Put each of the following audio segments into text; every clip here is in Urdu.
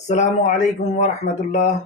السلام علیکم ورحمۃ اللہ۔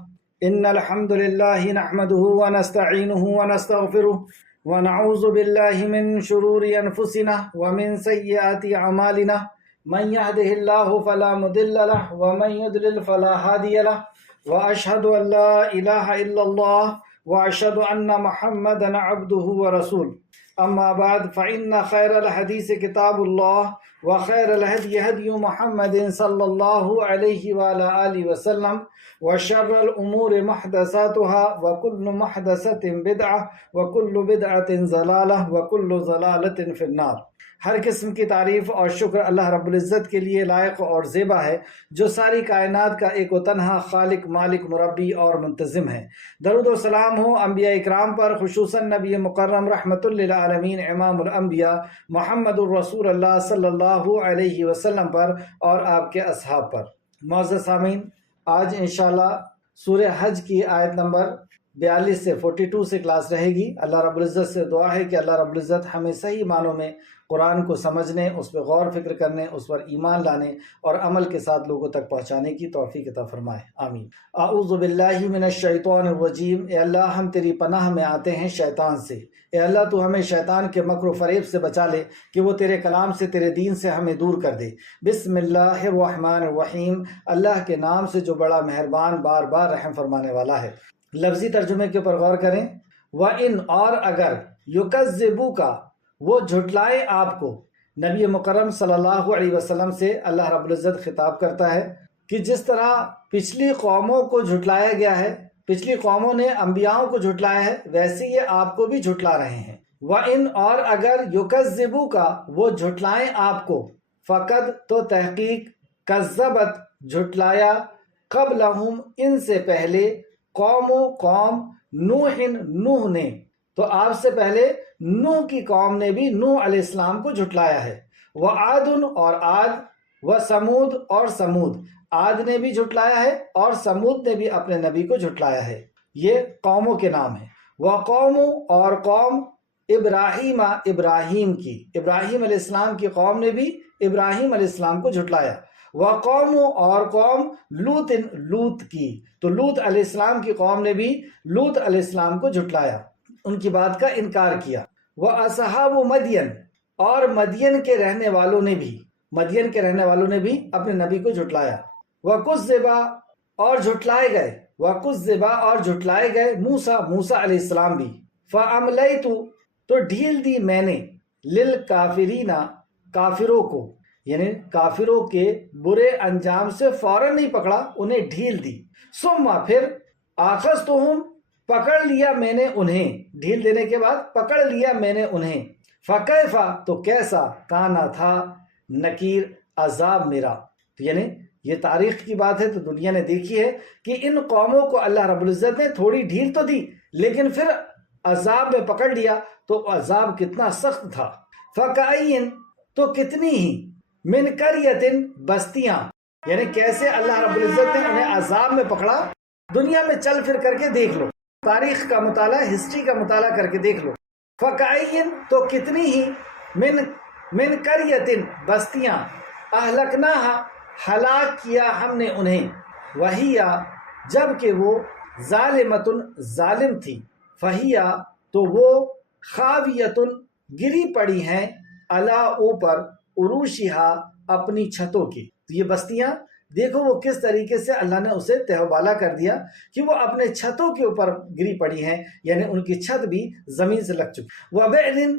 ان الحمد للہ نحمده ونستعینه ونستغفره ونعوذ باللہ من شرور انفسنا ومن سیئات اعمالنا من يهده الله فلا مضل له ومن يضلل فلا هادي له واشهد ان لا اله الا الله واشهد ان محمدا عبده ورسوله اما بعد فان خير الحديث كتاب الله وخير الهدي هدي محمد صلى الله عليه وعلى آله وسلم وشر الأمور محدثاتها وكل محدثة بدعة وكل بدعة ضلالة وكل ضلالة في النار۔ ہر قسم کی تعریف اور شکر اللہ رب العزت کے لیے لائق اور زیبا ہے، جو ساری کائنات کا ایک و تنہا خالق، مالک، مربی اور منتظم ہے۔ درود و سلام ہو انبیاء اکرام پر، خصوصاً نبی مکرم رحمت للعالمین امام الانبیاء محمد الرسول اللہ صلی اللہ علیہ وسلم پر اور آپ کے اصحاب پر۔ معزز سامعین، آج انشاءاللہ سورہ حج کی آیت نمبر 42 سے 42 سے کلاس رہے گی۔ اللہ رب العزت سے دعا ہے کہ اللہ رب العزت ہمیں صحیح معنوں میں قرآن کو سمجھنے، اس پہ غور فکر کرنے، اس پر ایمان لانے اور عمل کے ساتھ لوگوں تک پہنچانے کی توفیق عطا فرمائے، آمین۔ اعوذ باللہ من الشیطان الرجیم۔ اے اللہ، ہم تیری پناہ میں آتے ہیں شیطان سے۔ اے اللہ، تو ہمیں شیطان کے مکر و فریب سے بچا لے کہ وہ تیرے کلام سے، تیرے دین سے ہمیں دور کر دے۔ بسم اللہ الرحمن الرحیم۔ اللہ کے نام سے جو بڑا مہربان، بار بار رحم فرمانے والا ہے۔ لفظی ترجمے کے اوپر غور کریں۔ وَإِنْ اور اگر يُكَذِّبُوكَ وہ جھٹلائے آپ کو، نبی مکرم صلی اللہ علیہ وسلم سے اللہ رب العزت خطاب کرتا ہے کہ جس طرح پچھلی قوموں کو جھٹلایا گیا ہے، پچھلی قوموں نے انبیاؤں کو جھٹلایا ہے، ویسے یہ آپ کو بھی جھٹلا رہے ہیں۔ وَإِنْ اور اگر يُكَذِّبُوكَ وہ جھٹلائیں آپ کو، فقد تو تحقیق، کذبت جھٹلایا، قبلہم ان سے پہلے، قوم نوح نے، تو آپ سے پہلے نوح کی قوم نے بھی نوح علیہ السلام کو جھٹلایا ہے۔ وعاد اور عاد، وثمود اور سمود، عاد نے بھی جھٹلایا ہے اور سمود نے بھی اپنے نبی کو جھٹلایا ہے۔ یہ قوموں کے نام ہیں۔ وقوم اور قوم ابراہیم کی، ابراہیم علیہ السلام کی قوم نے بھی ابراہیم علیہ السلام کو جھٹلایا۔ وقوم اور قوم لوط کی، تو لوط علیہ السلام کی قوم نے بھی لوط علیہ السلام کو جھٹلایا، ان کی بات کا انکار کیا۔ وَأَصْحَابُ مَدْيَنَ اور مدین کے رہنے والوں نے بھی اپنے نبی کو جھٹلایا۔ وَكُذِّبَ اور جھٹلائے گئے موسیٰ علیہ السلام بھی۔ فَأَمْلَيْتُ تو ڈھیل دی میں نے، لِلْكَافِرِينَ کافروں کو، یعنی کافروں کے برے انجام سے فوراً نہیں پکڑا، انہیں ڈھیل دی۔ ثم پھر آخذتہم پکڑ لیا میں نے انہیں، ڈھیل دینے کے بعد پکڑ لیا میں نے انہیں۔ فکیف تو کیسا، کانا تھا، نکیر عذاب میرا۔ تو یعنی یہ تاریخ کی بات ہے، تو دنیا نے دیکھی ہے کہ ان قوموں کو اللہ رب العزت نے تھوڑی ڈھیل تو دی، لیکن پھر عذاب میں پکڑ لیا، تو عذاب کتنا سخت تھا۔ فکأین تو کتنی ہی، من قریۃ بستیاں، یعنی کیسے اللہ رب العزت نے انہیں عذاب میں پکڑا، دنیا میں چل پھر کر کے دیکھ لو، تاریخ کا مطالعہ، ہسٹری کا مطالعہ کر کے دیکھ لو۔ فکأین تو کتنی ہی، من قریۃ بستیاں، اہلکناہا ہلاک کیا ہم نے انہیں، وہیا جب کہ وہ ظالمۃ ظالم تھی، فہیا تو وہ خاویۃ گری پڑی ہیں، علی اوپر، عروشہا اپنی چھتوں کی۔ تو یہ بستیاں دیکھو وہ کس طریقے سے اللہ نے اسے تہ و بالا کر دیا کہ وہ اپنے چھتوں کے اوپر گری پڑی ہیں، یعنی ان کی چھت بھی زمین سے لگ چکی۔ وَبِئْرٍ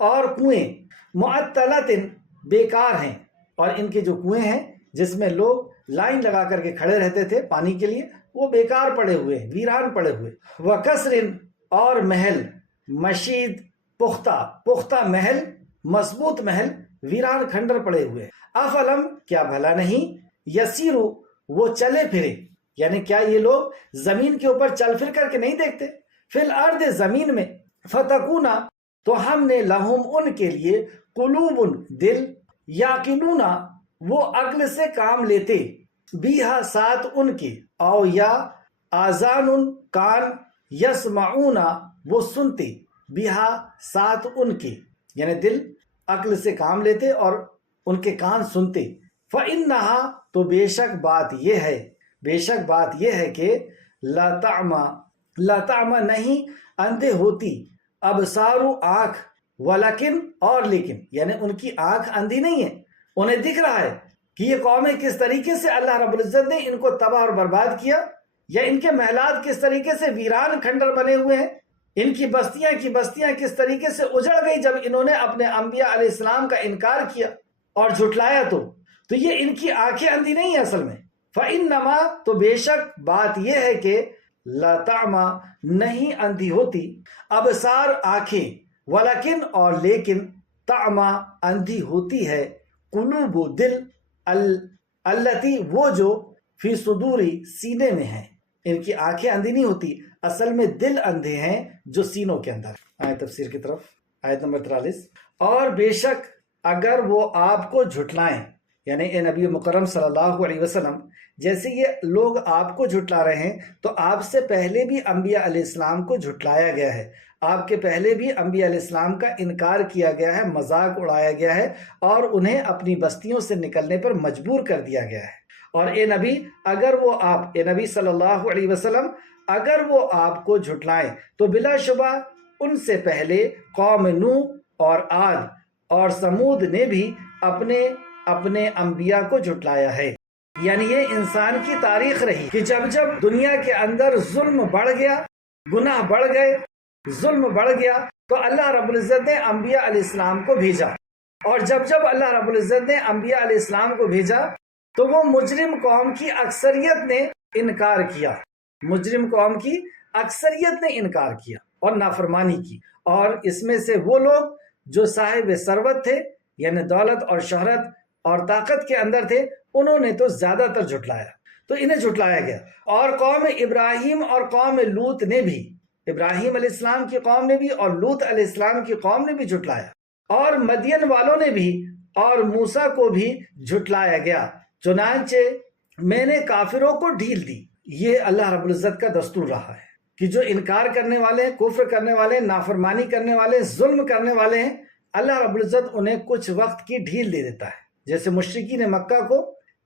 اور کنویں، مُعَطَّلَةٍ بیکار ہیں، اور ان کے جو کنویں ہیں جس میں لوگ لائن لگا کر کے کھڑے رہتے تھے پانی کے لیے، وہ بیکار پڑے ہوئے، ویران پڑے ہوئے۔ وَقَصْرٍ اور محل، مشید پختہ محل، مضبوط محل، ویران کھنڈر پڑے ہوئے۔ افلم کیا بھلا نہیں، یسیرو وہ چلے پھرے، یعنی کیا یہ لوگ زمین کے اوپر چل پھر کر کے نہیں دیکھتے، فی الارض زمین میں، فتکونا تو ہم نے لہم ان کے لیے، قلوب دل، یاقلون وہ عقل سے کام لیتے، بیہا ساتھ ان کے، او یا آذان کان، یسمعون وہ سنتے، بیہا ساتھ ان کے، یعنی دل عقل سے کام لیتے اور ان کے کان سنتے۔ فإنہا تو بے شک بات یہ ہے، بے شک بات یہ ہے کہ لا تعمى نہیں اندھے ہوتی ابصار آنکھ، ولکن اور لیکن، یعنی ان کی آنکھ اندھی نہیں ہے، انہیں دکھ رہا ہے کہ یہ قومیں کس طریقے سے اللہ رب العزت نے ان کو تباہ اور برباد کیا، یا ان کے محلات کس طریقے سے ویران کھنڈر بنے ہوئے ہیں، ان کی بستیاں کس طریقے سے اجڑ گئی جب انہوں نے اپنے انبیاء علیہ السلام کا انکار کیا اور جھٹلایا تو یہ ان کی آنکھیں اندھی نہیں ہیں اصل میں۔ فَإِنَّمَا تو بے شک بات یہ ہے کہ لا تعمى نہیں اندھی ہوتی ابصار آنکھیں، ولیکن اور لیکن تعمى اندھی ہوتی ہے قلوب دل، التی وہ جو فی صدوری سینے میں ہے۔ ان کی آنکھیں اندھی نہیں ہوتی، اصل میں دل اندھے ہیں جو سینوں کے اندر۔ آئے تفسیر کی طرف، آیت نمبر 43۔ اور بے شک اگر وہ آپ کو جھٹلائیں، یعنی اے نبی مکرم صلی اللہ علیہ وسلم، جیسے یہ لوگ آپ کو جھٹلا رہے ہیں تو آپ سے پہلے بھی انبیاء علیہ السلام کو جھٹلایا گیا ہے، آپ کے پہلے بھی انبیاء علیہ السلام کا انکار کیا گیا ہے، مذاق اڑایا گیا ہے اور انہیں اپنی بستیوں سے نکلنے پر مجبور کر دیا گیا ہے۔ اور اے نبی اگر وہ آپ، اے نبی صلی اللہ علیہ وسلم، اگر وہ آپ کو جھٹلائیں تو بلا شبہ ان سے پہلے قوم نوح اور عاد اور سمود نے بھی اپنے انبیاء کو جھٹلایا ہے۔ یعنی یہ انسان کی تاریخ رہی کہ جب جب دنیا کے اندر ظلم بڑھ گیا، گناہ بڑھ گئے، ظلم بڑھ گیا، تو اللہ رب العزت نے انبیاء علیہ السلام کو بھیجا، اور جب جب اللہ رب العزت نے انبیاء علیہ السلام کو بھیجا تو وہ مجرم قوم کی اکثریت نے انکار کیا، مجرم قوم کی اکثریت نے انکار کیا اور نافرمانی کی، اور اس میں سے وہ لوگ جو صاحب ثروت تھے، یعنی دولت اور شہرت اور طاقت کے اندر تھے، انہوں نے تو زیادہ تر جھٹلایا، تو انہیں جھٹلایا گیا۔ اور قوم ابراہیم اور قوم لوط نے بھی، ابراہیم علیہ السلام کی قوم نے بھی اور لوط علیہ السلام کی قوم نے بھی جھٹلایا، اور مدین والوں نے بھی اور موسیٰ کو بھی جھٹلایا گیا، چنانچہ میں نے کافروں کو ڈھیل دی۔ یہ اللہ رب العزت کا دستور رہا ہے کہ جو انکار کرنے والے ہیں، کفر کرنے والے ہیں، نافرمانی کرنے والے ہیں، ظلم کرنے والے ہیں، اللہ رب العزت انہیں کچھ وقت کی ڈھیل دے دیتا ہے۔ جیسے مشرکین مکہ کو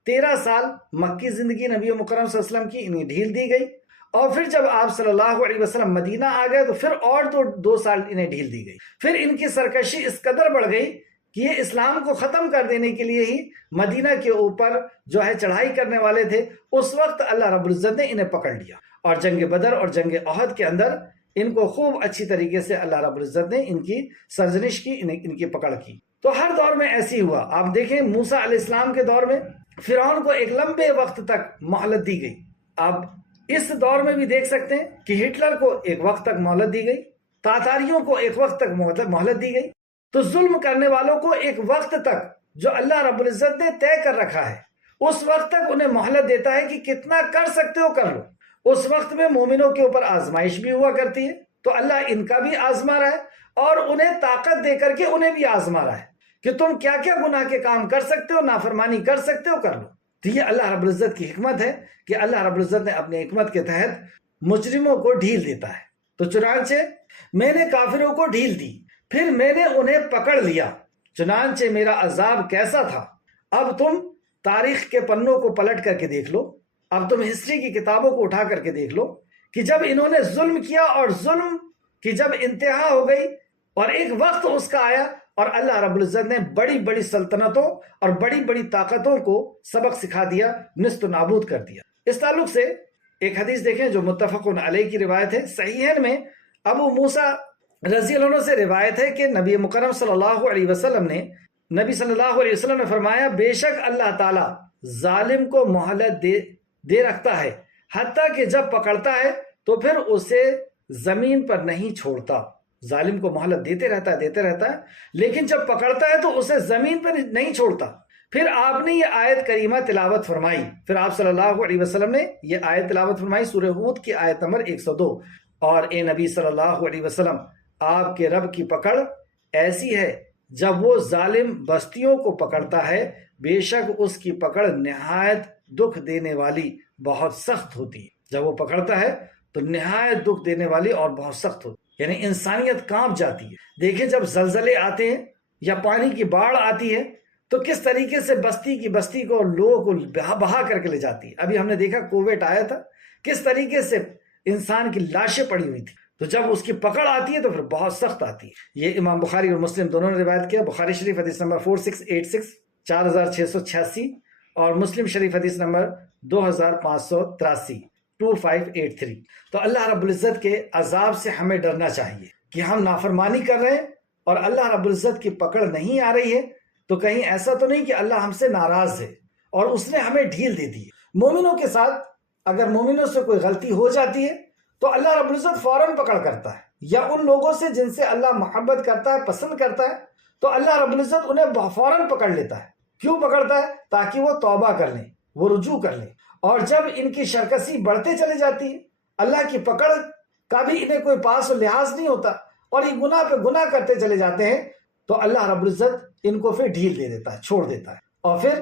13 سال مکی زندگی نبی مکرم صلی اللہ علیہ وسلم کی انہیں ڈھیل دی گئی، اور پھر جب آپ صلی اللہ علیہ وسلم مدینہ آ گئے تو پھر اور 2 سال انہیں ڈھیل دی گئی۔ پھر ان کی سرکشی اس قدر بڑھ گئی کہ یہ اسلام کو ختم کر دینے کے لیے ہی مدینہ کے اوپر جو ہے چڑھائی کرنے والے تھے، اس وقت اللہ رب العزت نے انہیں پکڑ لیا، اور جنگ بدر اور جنگ احد کے اندر ان کو خوب اچھی طریقے سے اللہ رب العزت نے ان کی سرزنش کی، ان کی پکڑ کی۔ تو ہر دور میں ایسی ہوا۔ آپ دیکھیں موسیٰ علیہ السلام کے دور میں فرعون کو ایک لمبے وقت تک مہلت دی گئی۔ آپ اس دور میں بھی دیکھ سکتے ہیں کہ ہٹلر کو ایک وقت تک مہلت دی گئی، تاتاریوں کو ایک وقت تک مہلت دی گئی۔ تو ظلم کرنے والوں کو ایک وقت تک جو اللہ رب العزت نے طے کر رکھا ہے، اس وقت تک انہیں مہلت دیتا ہے کہ کتنا کر سکتے ہو کر لو۔ اس وقت میں مومنوں کے اوپر آزمائش بھی ہوا کرتی ہے، تو اللہ ان کا بھی آزما رہا ہے اور انہیں طاقت دے کر کے انہیں بھی آزما رہا ہے کہ تم کیا کیا گناہ کے کام کر سکتے ہو، نافرمانی کر سکتے ہو، کر لو۔ تو یہ اللہ رب العزت کی حکمت ہے کہ اللہ رب العزت نے اپنے حکمت کے تحت مجرموں کو ڈھیل دیتا ہے۔ تو چنانچہ میں نے کافروں کو ڈھیل دی، پھر میں نے انہیں پکڑ لیا، چنانچہ میرا عذاب کیسا تھا۔ اب تم تاریخ کے پنوں کو پلٹ کر کے دیکھ لو، اب تم ہسٹری کی کتابوں کو اٹھا کر کے دیکھ لو کہ جب انہوں نے ظلم کیا اور ظلم کی جب انتہا ہو گئی اور ایک وقت اس کا آیا اور اللہ رب العزت نے بڑی بڑی سلطنتوں اور بڑی بڑی طاقتوں کو سبق سکھا دیا، نیست و نابود کر دیا۔ اس تعلق سے ایک حدیث دیکھیں جو متفق علیہ کی روایت ہے، صحیحین میں ابو موسیٰ رضی اللہ عنہ سے روایت ہے کہ نبی مکرم صلی اللہ علیہ وسلم نے فرمایا، بے شک اللہ تعالی ظالم کو مہلت دے رکھتا ہے، حتیٰ کہ جب پکڑتا ہے تو پھر اسے زمین پر نہیں چھوڑتا۔ ظالم کو مہلت دیتے رہتا ہے لیکن جب پکڑتا ہے تو اسے زمین پر نہیں چھوڑتا۔ پھر آپ نے یہ آیت کریمہ تلاوت فرمائی، پھر آپ صلی اللہ علیہ وسلم نے یہ آیت تلاوت فرمائی، سورہ ہود کی آیت نمبر 102، اور اے نبی صلی اللہ علیہ وسلم، آپ کے رب کی پکڑ ایسی ہے جب وہ ظالم بستیوں کو پکڑتا ہے، بے شک اس کی پکڑ نہایت دکھ دینے والی بہت سخت ہوتی ہے۔ جب وہ پکڑتا ہے تو نہایت دکھ دینے والی اور بہت سخت ہوتی ہے، یعنی انسانیت کانپ جاتی ہے۔ دیکھیں جب زلزلے آتے ہیں یا پانی کی باڑھ آتی ہے تو کس طریقے سے بستی کی بستی کو لوگوں کو بہا کر کے لے جاتی ہے. ابھی ہم نے دیکھا کووڈ آیا تھا، کس طریقے سے انسان کی لاشیں پڑی ہوئی تھی. تو جب اس کی پکڑ آتی ہے تو پھر بہت سخت آتی ہے. یہ امام بخاری اور مسلم دونوں نے روایت کیا. بخاری شریف حدیث نمبر 4686 4686 اور مسلم شریف حدیث نمبر 2583 2583. تو اللہ رب العزت کے عذاب سے ہمیں ڈرنا چاہیے کہ ہم نافرمانی کر رہے ہیں اور اللہ رب العزت کی پکڑ نہیں آ رہی ہے، تو کہیں ایسا تو نہیں کہ اللہ ہم سے ناراض ہے اور اس نے ہمیں ڈھیل دے دی ہے. مومنوں کے ساتھ اگر مومنوں سے کوئی غلطی ہو جاتی ہے تو اللہ رب العزت فوراً پکڑ کرتا ہے، یا ان لوگوں سے جن سے اللہ محبت کرتا ہے، پسند کرتا ہے، تو اللہ رب العزت انہیں فوراً پکڑ لیتا ہے. کیوں پکڑتا ہے؟ تاکہ وہ توبہ کر لیں، وہ رجوع کر لیں. اور جب ان کی شرکسی بڑھتے چلے جاتی ہے، اللہ کی پکڑ کا بھی انہیں کوئی پاس و لحاظ نہیں ہوتا اور یہ گناہ پہ گناہ کرتے چلے جاتے ہیں، تو اللہ رب العزت ان کو پھر ڈھیل دے دیتا ہے، چھوڑ دیتا ہے، اور پھر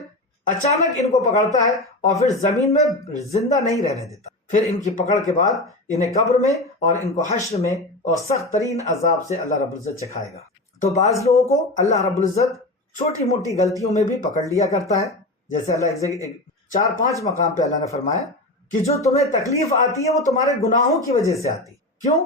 اچانک ان کو پکڑتا ہے اور پھر زمین میں زندہ نہیں رہنے دیتا. پھر ان کی پکڑ کے بعد انہیں قبر میں اور ان کو حشر میں اور سخت ترین عذاب سے اللہ رب العزت چکھائے گا. تو بعض لوگوں کو اللہ رب العزت چھوٹی موٹی غلطیوں میں بھی پکڑ لیا کرتا ہے. جیسے اللہ 4-5 مقام پہ اللہ نے فرمایا کہ جو تمہیں تکلیف آتی ہے وہ تمہارے گناہوں کی وجہ سے آتی. کیوں؟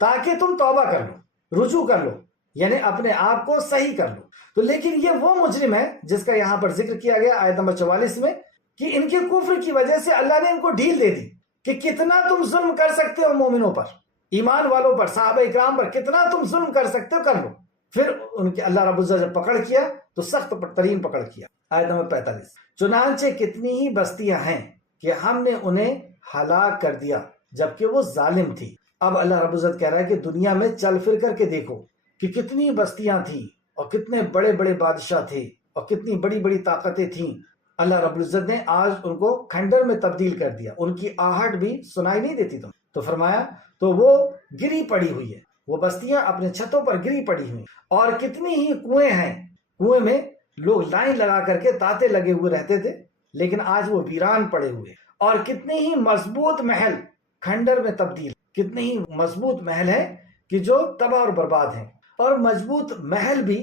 تاکہ تم توبہ کر لو، رجوع کر لو، یعنی اپنے آپ کو صحیح کر لو. تو لیکن یہ وہ مجرم ہے جس کا یہاں پر ذکر کیا گیا آیت نمبر 44 میں کہ ان کے کفر کی وجہ سے اللہ نے ان کو ڈھیل دے دی کہ کتنا تم ظلم کر سکتے ہو مومنوں پر، ایمان والوں پر، صحابہ اکرام پر کتنا تم ظلم کر سکتے ہو، کر لو. پھر ان کے اللہ رب العزت جب پکڑ کیا تو سخت ترین پکڑ کیا. آیت نمبر 45 چنانچہ کتنی ہی بستیاں ہیں کہ ہم نے انہیں ہلاک کر دیا جبکہ وہ ظالم تھی. اب اللہ رب العزت کہہ رہا ہے کہ دنیا میں چل پھر کر کے دیکھو کہ کتنی بستیاں تھیں اور کتنے بڑے بڑے بادشاہ تھے اور کتنی بڑی بڑی طاقتیں تھیں. اللہ رب العزت نے آج ان کو کھنڈر میں تبدیل کر دیا، ان کی آہٹ بھی سنائی نہیں دیتی تم. تو فرمایا تو وہ گری پڑی ہوئی ہے، وہ بستیاں اپنے چھتوں پر گری پڑی ہوئی. اور کتنی ہی کنویں ہیں، کنویں میں لوگ لائن لگا کر کے تانتے لگے ہوئے رہتے تھے لیکن آج وہ ویران پڑے ہوئے. اور کتنے ہی مضبوط محل کھنڈر میں تبدیل، کتنے ہی مضبوط محل ہیں کہ جو تباہ اور برباد ہیں. اور مضبوط محل بھی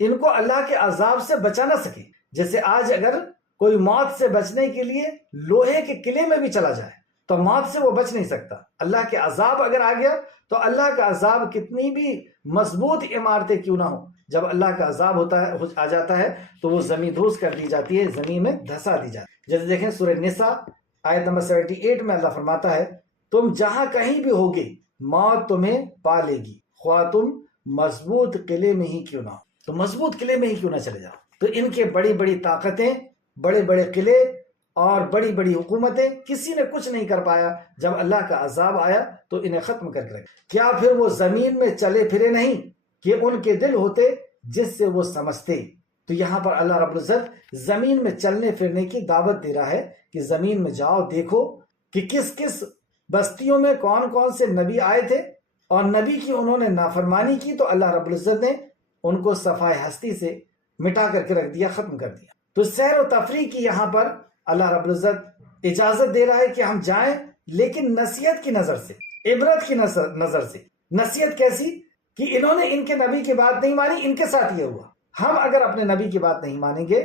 ان کو اللہ کے عذاب سے بچا نہ سکے. جیسے آج اگر کوئی موت سے بچنے کے لیے لوہے کے قلعے میں بھی چلا جائے تو موت سے وہ بچ نہیں سکتا. اللہ کے عذاب اگر آ گیا تو اللہ کا عذاب کتنی بھی مضبوط عمارتیں کیوں نہ ہو، جب اللہ کا عذاب آ جاتا ہے تو وہ زمین دھوس کر دی جاتی ہے، زمین میں دھسا دی جاتی ہے. جیسے دیکھیں سورہ نساء آیت نمبر 78 میں اللہ فرماتا ہے تم جہاں کہیں بھی ہوگے موت تمہیں پا لے گی، خواہ تم مضبوط قلعے میں ہی کیوں نہ ہو. تو مضبوط قلعے میں ہی کیوں نہ چلے جاؤ. تو ان کے بڑی بڑی طاقتیں، بڑے بڑے قلعے اور بڑی بڑی حکومتیں کسی نے کچھ نہیں کر پایا. جب اللہ کا عذاب آیا تو انہیں ختم کر کے رکھا. کیا پھر وہ زمین میں چلے پھرے نہیں کہ ان کے دل ہوتے جس سے وہ سمجھتے. تو یہاں پر اللہ رب العزت زمین میں چلنے پھرنے کی دعوت دے رہا ہے کہ زمین میں جاؤ، دیکھو کہ کس کس بستیوں میں کون کون سے نبی آئے تھے اور نبی کی انہوں نے نافرمانی کی تو اللہ رب العزت نے ان کو صفائے ہستی سے مٹا کر کے رکھ دیا، ختم کر دیا. تو سیر و تفریح کی یہاں پر اللہ رب العزت اجازت دے رہا ہے کہ ہم جائیں، لیکن نصیحت کی نظر سے، عبرت کی نظر سے. نصیحت کیسی کہ انہوں نے ان کے نبی کی بات نہیں مانی، ان کے ساتھ یہ ہوا. ہم اگر اپنے نبی کی بات نہیں مانیں گے،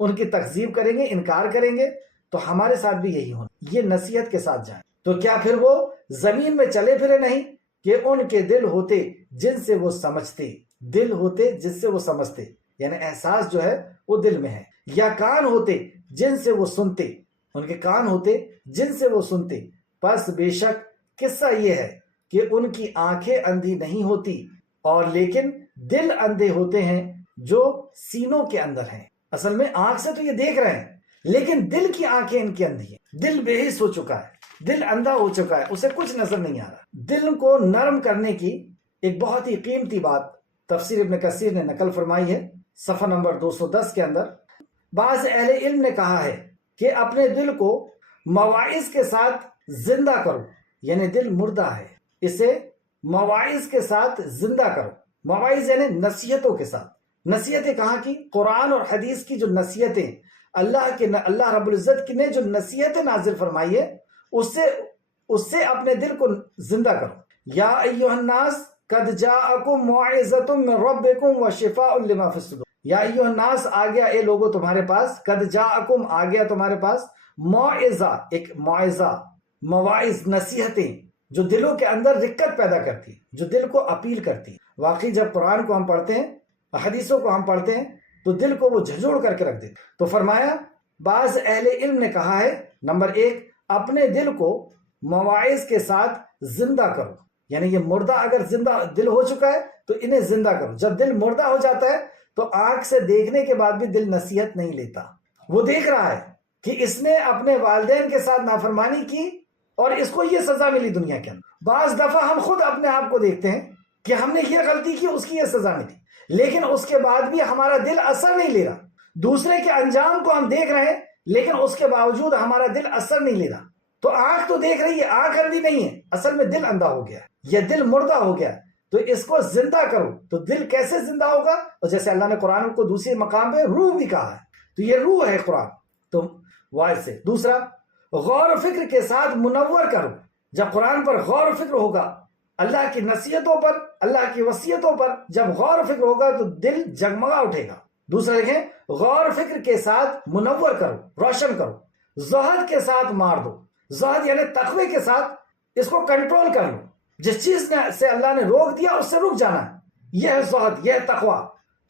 ان کی تکذیب کریں گے، انکار کریں گے، تو ہمارے ساتھ بھی یہی ہونا. یہ نصیحت کے ساتھ جائیں. تو کیا پھر وہ زمین میں چلے پھرے نہیں کہ ان کے دل ہوتے جن سے وہ سمجھتے، دل ہوتے جس سے وہ سمجھتے، یعنی احساس جو ہے وہ دل میں ہے. یا کان ہوتے جن سے وہ سنتے، ان کے کان ہوتے جن سے وہ سنتے. پس بے شک قصہ یہ ہے کہ ان کی آنکھیں اندھی نہیں ہوتی اور لیکن دل اندھے ہوتے ہیں جو سینوں کے اندر ہیں. اصل میں آنکھ سے تو یہ دیکھ رہے ہیں لیکن دل کی آنکھیں ان کی اندھی ہیں. دل بے حس ہو چکا ہے، دل اندھا ہو چکا ہے، اسے کچھ نظر نہیں آ رہا. دل کو نرم کرنے کی ایک بہت ہی قیمتی بات تفسیر ابن کثیر نے نقل فرمائی ہے صفحہ نمبر 210 کے اندر. بعض اہل علم نے کہا ہے کہ اپنے دل کو مواعظ کے ساتھ زندہ کرو، یعنی دل مردہ ہے، اسے مواعظ کے ساتھ زندہ کرو. مواعظ یعنی نصیحتوں کے ساتھ. نصیحتیں کہاں کی؟ قرآن اور حدیث کی جو نصیحتیں، اللہ رب العزت کی نے جو نصیحتیں نازل فرمائی ہے اس سے اپنے دل کو زندہ کرو. یا ایھا الناس قد جاءکم موعظۃ من ربکم وشفاء لما فی الصدور. یا ایھا الناس آ گیا اے لوگوں تمہارے پاس، قد جاءکم آ گیا تمہارے پاس، موعظہ ایک موعظہ، مواعظ نصیحتیں جو دلوں کے اندر رقت پیدا کرتی، جو دل کو اپیل کرتی۔ واقعی جب قرآن کو ہم پڑھتے ہیں، حدیثوں کو ہم پڑھتے ہیں تو دل کو وہ جھنجھوڑ کر کے رکھ دیتے۔ تو فرمایا بعض اہل علم نے کہا ہے نمبر 1 اپنے دل کو مواعظ کے ساتھ زندہ کرو، یعنی یہ مردہ اگر زندہ دل ہو چکا ہے تو انہیں زندہ کرو۔ جب دل مردہ ہو جاتا ہے تو آنکھ سے دیکھنے کے بعد بھی دل نصیحت نہیں لیتا، وہ دیکھ رہا ہے کہ اس نے اپنے والدین کے ساتھ نافرمانی کی اور اس کو یہ سزا ملی دنیا کے اندر۔ بعض دفعہ ہم خود اپنے آپ کو دیکھتے ہیں کہ ہم نے یہ غلطی کی، اس کی یہ سزا ملی، لیکن اس کے بعد بھی ہمارا دل اثر نہیں لے رہا۔ دوسرے کے انجام کو ہم دیکھ رہے ہیں لیکن اس کے باوجود ہمارا دل اثر نہیں لے رہا۔ تو آنکھ تو دیکھ رہی ہے، آنکھ اندھی نہیں ہے، اصل میں دل اندھا ہو گیا، یہ دل مردہ ہو گیا۔ تو اس کو زندہ کرو۔ تو دل کیسے زندہ ہوگا؟ اور جیسے اللہ نے قرآن کو دوسری مقام پہ روح بھی کہا ہے، تو یہ روح ہے قرآن۔ تو واحد سے دوسرا، غور و فکر کے ساتھ منور کرو۔ جب قرآن پر غور و فکر ہوگا، اللہ کی نصیحتوں پر، اللہ کی وصیتوں پر جب غور و فکر ہوگا تو دل جگمگا اٹھے گا۔ دوسرا دیکھیں، غور و فکر کے ساتھ منور کرو، روشن کرو۔ زہد کے ساتھ مار دو، زہد یعنی تقوی کے ساتھ اس کو کنٹرول کر لو۔ جس چیز سے اللہ نے روک دیا اس سے رک جانا ہے، یہ ہے زہد، یہ ہے تقوی۔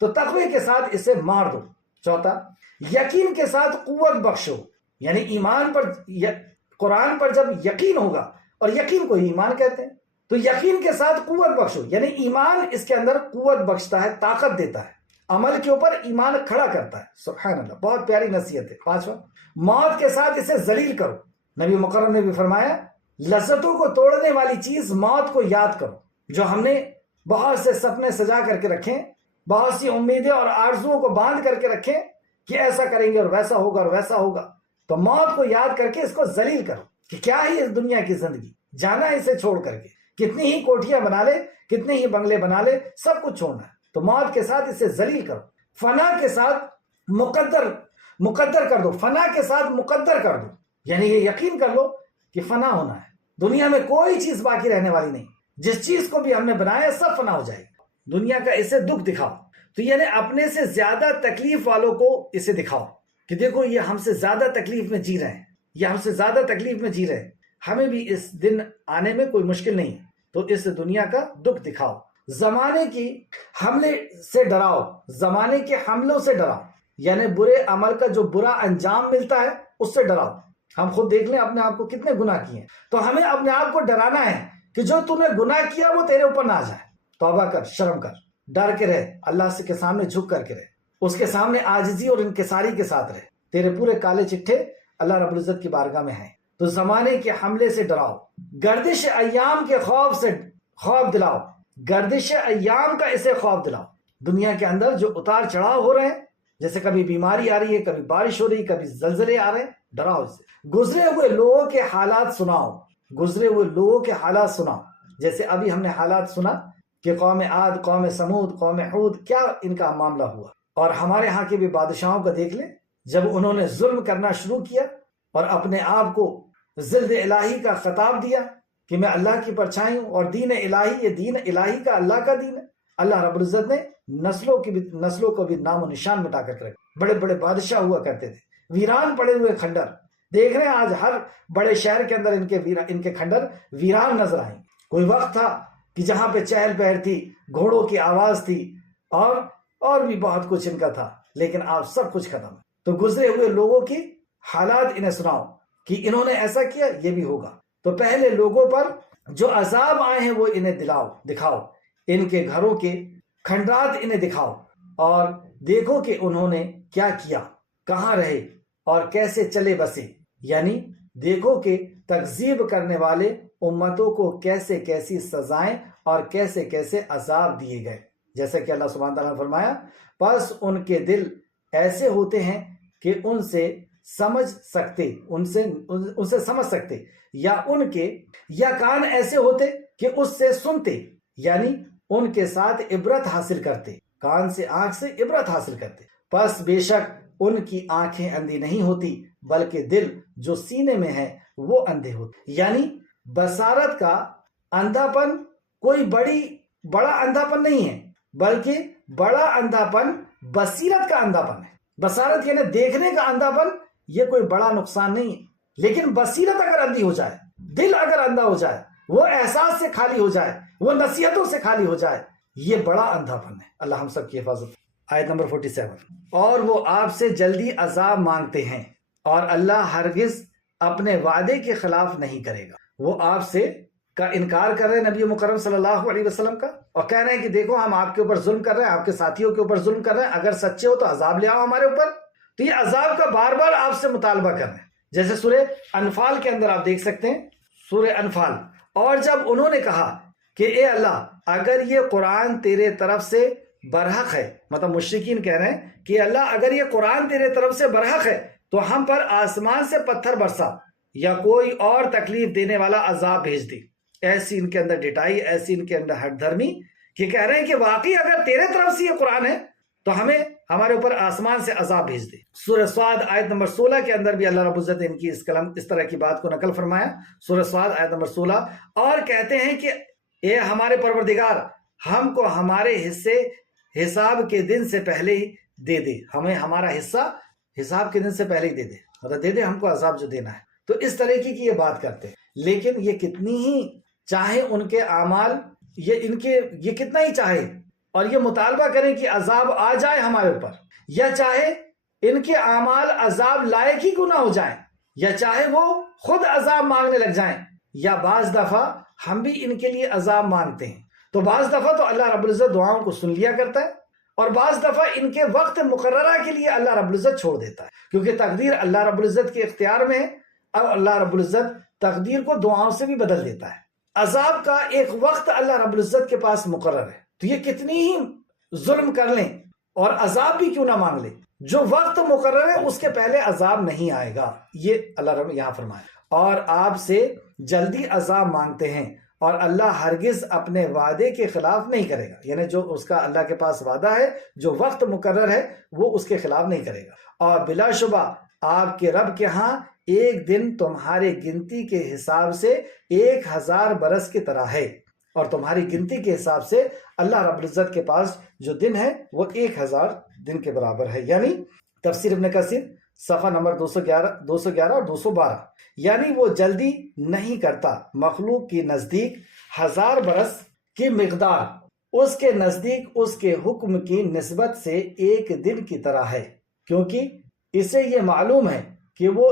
تو تقوی کے ساتھ اسے مار دو۔ چوتھا، یقین کے ساتھ قوت بخشو، یعنی ایمان پر، قرآن پر جب یقین ہوگا، اور یقین کو ہی ایمان کہتے ہیں، تو یقین کے ساتھ قوت بخشو، یعنی ایمان اس کے اندر قوت بخشتا ہے، طاقت دیتا ہے، عمل کے اوپر ایمان کھڑا کرتا ہے۔ سبحان اللہ، بہت پیاری نصیحت ہے۔ پانچواں، موت کے ساتھ اسے ذلیل کرو۔ نبی مکرم نے بھی فرمایا لذتوں کو توڑنے والی چیز موت کو یاد کرو۔ جو ہم نے بہت سے سپنے سجا کر کے رکھیں، بہت سی امیدیں اور آرزوؤں کو باندھ کر کے رکھیں کہ ایسا کریں گے اور ویسا ہوگا اور ویسا ہوگا، تو موت کو یاد کر کے اس کو ذلیل کرو کہ کیا ہی اس دنیا کی زندگی، جانا ہے اسے چھوڑ کر کے، کتنی ہی کوٹھیاں بنا لے، کتنے ہی بنگلے بنا لے، سب کچھ چھوڑنا ہے، تو موت کے ساتھ اسے ذلیل کرو۔ فنا کے ساتھ مقدر کر دو، فنا کے ساتھ مقدر کر دو، یعنی یہ یقین کر لو کہ فنا ہونا ہے، دنیا میں کوئی چیز باقی رہنے والی نہیں، جس چیز کو بھی ہم نے بنایا سب فنا ہو جائے گی۔ دنیا کا اسے دکھ دکھاؤ، تو یعنی اپنے سے زیادہ تکلیف والوں کو اسے دکھاؤ کہ دیکھو یہ ہم سے زیادہ تکلیف میں جی رہے ہیں، یہ ہم سے زیادہ تکلیف میں جی رہے ہیں، ہمیں بھی اس دن آنے میں کوئی مشکل نہیں ہے، تو اس دنیا کا دکھ دکھاؤ۔ زمانے کی حملے سے ڈراؤ، زمانے کے حملوں سے ڈراؤ، یعنی برے عمل کا جو برا انجام ملتا ہے اس سے ڈراؤ۔ ہم خود دیکھ لیں اپنے آپ کو کتنے گناہ کیے ہیں، تو ہمیں اپنے آپ کو ڈرانا ہے کہ جو تم نے گناہ کیا وہ تیرے اوپر نہ آ جائے۔ توبہ کر، شرم کر، ڈر کے رہے، اللہ سے کے سامنے جھک کر کے رہے، اس کے سامنے عاجزی اور انکساری کے ساتھ رہے، تیرے پورے کالے چٹھے اللہ رب العزت کی بارگاہ میں ہیں۔ تو زمانے کے حملے سے ڈراؤ، گردش ایام کے خوف سے خوف دلاؤ، گردش ایام کا اسے خوف دلاؤ۔ دنیا کے اندر جو اتار چڑھاؤ ہو رہے ہیں، جیسے کبھی بیماری آ رہی ہے، کبھی بارش ہو رہی ہے، کبھی زلزلے آ رہے ہیں، ڈراؤ اس سے۔ گزرے ہوئے لوگوں کے حالات سناؤ، گزرے ہوئے لوگوں کے حالات سناؤ، جیسے ابھی ہم نے حالات سنا کہ قوم عاد، قوم سمود، قوم ہود کیا ان کا معاملہ ہوا، اور ہمارے ہاں کے بھی بادشاہوں کا دیکھ لیں، جب انہوں نے ظلم کرنا شروع کیا اور اپنے آپ کو ضد الہی کا خطاب دیا کہ میں اللہ کی پرچھائی ہوں، اور دین الہی، یہ دین الہی کا اللہ کا دین ہے۔ اللہ رب العزت نے نسلوں کو بھی نام و نشان مٹا کر رکھا۔ بڑے بڑے بادشاہ ہوا کرتے تھے، ویران پڑے ہوئے کھنڈر دیکھ رہے ہیں، آج ہر بڑے شہر کے اندر ان کے کھنڈر ویران نظر آئیں۔ کوئی وقت تھا کہ جہاں پہ چہل پہل تھی، گھوڑوں کی آواز تھی، اور بھی بہت کچھ ان کا تھا، لیکن آپ سب کچھ ختم۔ تو گزرے ہوئے لوگوں کی حالات انہیں سناؤ کہ انہوں نے ایسا کیا، یہ بھی ہوگا۔ تو پہلے لوگوں پر جو عذاب آئے ہیں وہ انہیں دکھاؤ، ان کے گھروں کے کھنڈرات انہیں دکھاؤ، اور دیکھو کہ انہوں نے کیا کیا، کہاں رہے اور کیسے چلے بسے، یعنی دیکھو کہ تکذیب کرنے والے امتوں کو کیسے کیسی سزائیں اور کیسے کیسے عذاب دیے گئے۔ جیسا کہ اللہ سبحانہ تعالیٰ نے فرمایا بس ان کے دل ایسے ہوتے ہیں کہ ان سے سمجھ سکتے، یا کان ایسے ہوتے کہ اس سے سنتے، یعنی ان کے ساتھ عبرت حاصل کرتے، کان سے آنکھ سے عبرت حاصل کرتے۔ پس بے شک ان کی آنکھیں اندھی نہیں ہوتی، بلکہ دل جو سینے میں ہے وہ اندھے ہوتے۔ یعنی بصارت کا اندھا پن کوئی بڑا اندھا پن نہیں ہے، بلکہ بڑا اندھا پن بصیرت کا اندھا پن ہے۔ بصارت یعنی دیکھنے کا اندھا پن، یہ کوئی بڑا نقصان نہیں ہے، لیکن بصیرت اگر اندھی ہو جائے، دل اگر اندھا ہو جائے، وہ احساس سے خالی ہو جائے، وہ نصیحتوں سے خالی ہو جائے، یہ بڑا اندھا پن ہے۔ اللہ ہم سب کی حفاظت۔ آیت نمبر 47، اور وہ آپ سے جلدی عذاب مانگتے ہیں اور اللہ ہرگز اپنے وعدے کے خلاف نہیں کرے گا۔ وہ آپ سے کا انکار کر رہے ہیں نبی مکرم صلی اللہ علیہ وسلم کا، اور کہہ رہے ہیں کہ دیکھو ہم آپ کے اوپر ظلم کر رہے ہیں، آپ کے ساتھیوں کے اوپر ظلم کر رہے ہیں، اگر سچے ہو تو عذاب لے آؤ ہمارے اوپر۔ تو یہ عذاب کا بار بار آپ سے مطالبہ کر رہے ہیں، جیسے سورہ انفال کے اندر آپ دیکھ سکتے ہیں، سورہ انفال، اور جب انہوں نے کہا کہ اے اللہ اگر یہ قرآن تیرے طرف سے برحق ہے، مطلب مشرکین کہہ رہے ہیں کہ اللہ اگر یہ قرآن تیرے طرف سے برحق ہے تو ہم پر آسمان سے پتھر برسا یا کوئی اور تکلیف دینے والا عذاب بھیج دی۔ ایسی ان کے اندر ڈٹائی، ایسی ان کے اندر ہٹ دھرمی کہ کہہ رہے ہیں کہ واقعی اگر تیرے طرف سے یہ قرآن ہے تو ہمیں ہمارے اوپر آسمان سے عذاب بھیج دے۔ سورہ صاد آیت نمبر 16 کے اندر بھی اللہ رب العزت نے ان کی اس طرح کی بات کو نقل فرمایا۔ سورہ صاد آیت نمبر 16، اور کہتے ہیں کہ اے ہمارے پروردگار ہم کو ہمارے حصے حساب کے دن سے پہلے ہی دے دے، ہمیں ہمارا حصہ حساب کے دن سے پہلے ہی دے دے، مطلب دے دے ہم کو عذاب جو دینا ہے۔ تو اس طریقے کی یہ بات کرتے ہیں، لیکن یہ کتنی ہی چاہے ان کے اعمال، یہ کتنا ہی چاہے اور یہ مطالبہ کریں کہ عذاب آ جائے ہمارے اوپر، یا چاہے ان کے اعمال عذاب لائق ہی کیوں نہ ہو جائیں، یا چاہے وہ خود عذاب مانگنے لگ جائیں، یا بعض دفعہ ہم بھی ان کے لیے عذاب مانگتے ہیں، تو بعض دفعہ تو اللہ رب العزت دعاؤں کو سن لیا کرتا ہے، اور بعض دفعہ ان کے وقت مقررہ کے لیے اللہ رب العزت چھوڑ دیتا ہے، کیونکہ تقدیر اللہ رب العزت کے اختیار میں ہے، اور اللہ رب العزت تقدیر کو دعاؤں سے بھی بدل دیتا ہے۔ عذاب کا ایک وقت اللہ رب العزت کے پاس مقرر ہے، تو یہ کتنی ہی ظلم کر لیں اور عذاب بھی کیوں نہ مانگ لیں، جو وقت مقرر ہے اس کے پہلے عذاب نہیں آئے گا، یہ اللہ رب یہاں فرمائے۔ اور آپ سے جلدی عذاب مانگتے ہیں اور اللہ ہرگز اپنے وعدے کے خلاف نہیں کرے گا، یعنی جو اس کا اللہ کے پاس وعدہ ہے، جو وقت مقرر ہے، وہ اس کے خلاف نہیں کرے گا۔ اور بلا شبہ آپ کے رب کے ہاں ایک دن تمہارے گنتی کے حساب سے 1000 برس کی طرح ہے، اور تمہاری گنتی کے حساب سے اللہ رب العزت کے پاس جو دن ہے وہ 1000 دن کے برابر ہے۔ یعنی تفسیر ابن کثیر صفحہ نمبر 211 اور 212، یعنی وہ جلدی نہیں کرتا مخلوق کی نزدیک 1000 برس کی مقدار اس کے نزدیک اس کے حکم کی نسبت سے ایک دن کی طرح ہے، کیونکہ اسے یہ معلوم ہے کہ وہ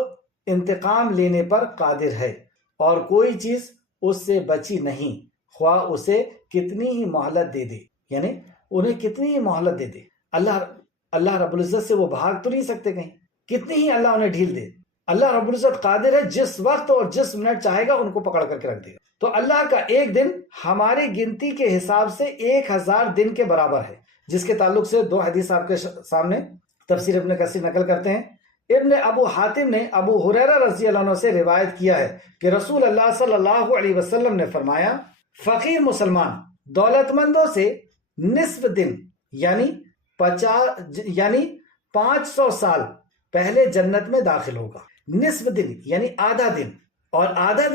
انتقام لینے پر قادر ہے اور کوئی چیز اس سے بچی نہیں، خواہ اسے کتنی ہی مہلت دے دے، یعنی انہیں کتنی ہی مہلت دے دے، اللہ رب العزت سے وہ بھاگ تو نہیں سکتے کہیں، کتنی ہی اللہ انہیں ڈھیل دے، اللہ رب العزت قادر ہے جس وقت اور جس منٹ چاہے گا ان کو پکڑ کر کے رکھ دے گا۔ تو اللہ کا ایک دن ہماری گنتی کے حساب سے 1000 دن کے برابر ہے، جس کے تعلق سے 2 حدیث آپ کے سامنے تفسیر ابن کثیر نقل کرتے ہیں۔ ابن ابو حاتم نے ابو ہریرہ رضی اللہ عنہ سے روایت کیا ہے کہ رسول اللہ صلی اللہ علیہ وسلم نے فرمایا، فقیر مسلمان دولت مندوں سے نصف دن یعنی 500 سال پہلے جنت میں داخل ہوگا۔ نصف دن یعنی آدھا دن، اور آدھا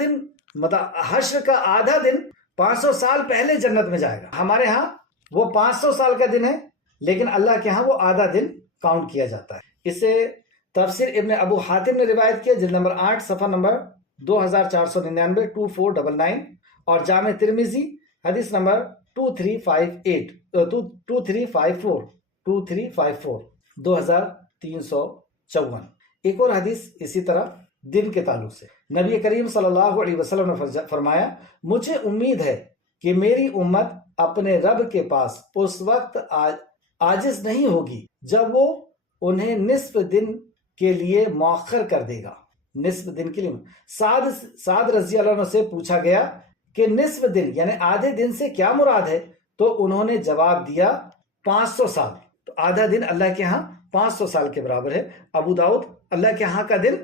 دن مطلب حشر کا آدھا دن 500 سال پہلے جنت میں جائے گا۔ ہمارے ہاں وہ 500 سال کا دن ہے، لیکن اللہ کے ہاں وہ آدھا دن کاؤنٹ کیا جاتا ہے۔ اسے تفسیر ابن ابو حاتم نے روایت کیا، جلد نمبر 8 صفحہ نمبر 2499 2499، اور جامع ترمذی حدیث نمبر 2354 ایک اور حدیث اسی طرح دن کے تعلق سے نبی کریم صلی اللہ علیہ وسلم نے فرمایا، مجھے امید ہے کہ میری امت اپنے رب کے پاس اس وقت عاجز نہیں ہوگی جب وہ انہیں نصف دن کے لیے مؤخر کر دے گا۔ نصف دن کے لیے سعد رضی اللہ عنہ سے پوچھا گیا کہ نصف دن یعنی آدھے دن سے کیا مراد ہے، تو انہوں نے جواب دیا 500 سال۔ تو آدھا دن اللہ کے ہاں 500 سال کے برابر ہے۔ ابو داؤد اللہ کے ہاں کا دن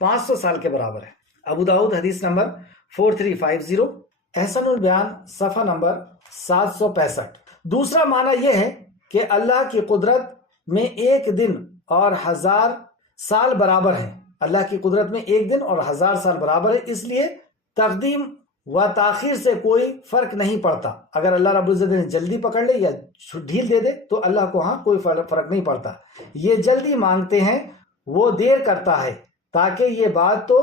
500 سال کے برابر ہے۔ ابو داؤد حدیث نمبر 4350، احسن البیان صفحہ نمبر 765۔ دوسرا معنی یہ ہے کہ اللہ کی قدرت میں ایک دن اور 1000 سال برابر ہیں۔ اللہ کی قدرت میں ایک دن اور 1000 سال برابر ہے، اس لیے تقدیم و تاخیر سے کوئی فرق نہیں پڑتا. اگر اللہ رب العزت نے جلدی پکڑ لے یا ڈھیل دے دے تو اللہ کو ہاں کوئی فرق نہیں پڑتا. یہ جلدی مانگتے ہیں، وہ دیر کرتا ہے، تاکہ یہ بات تو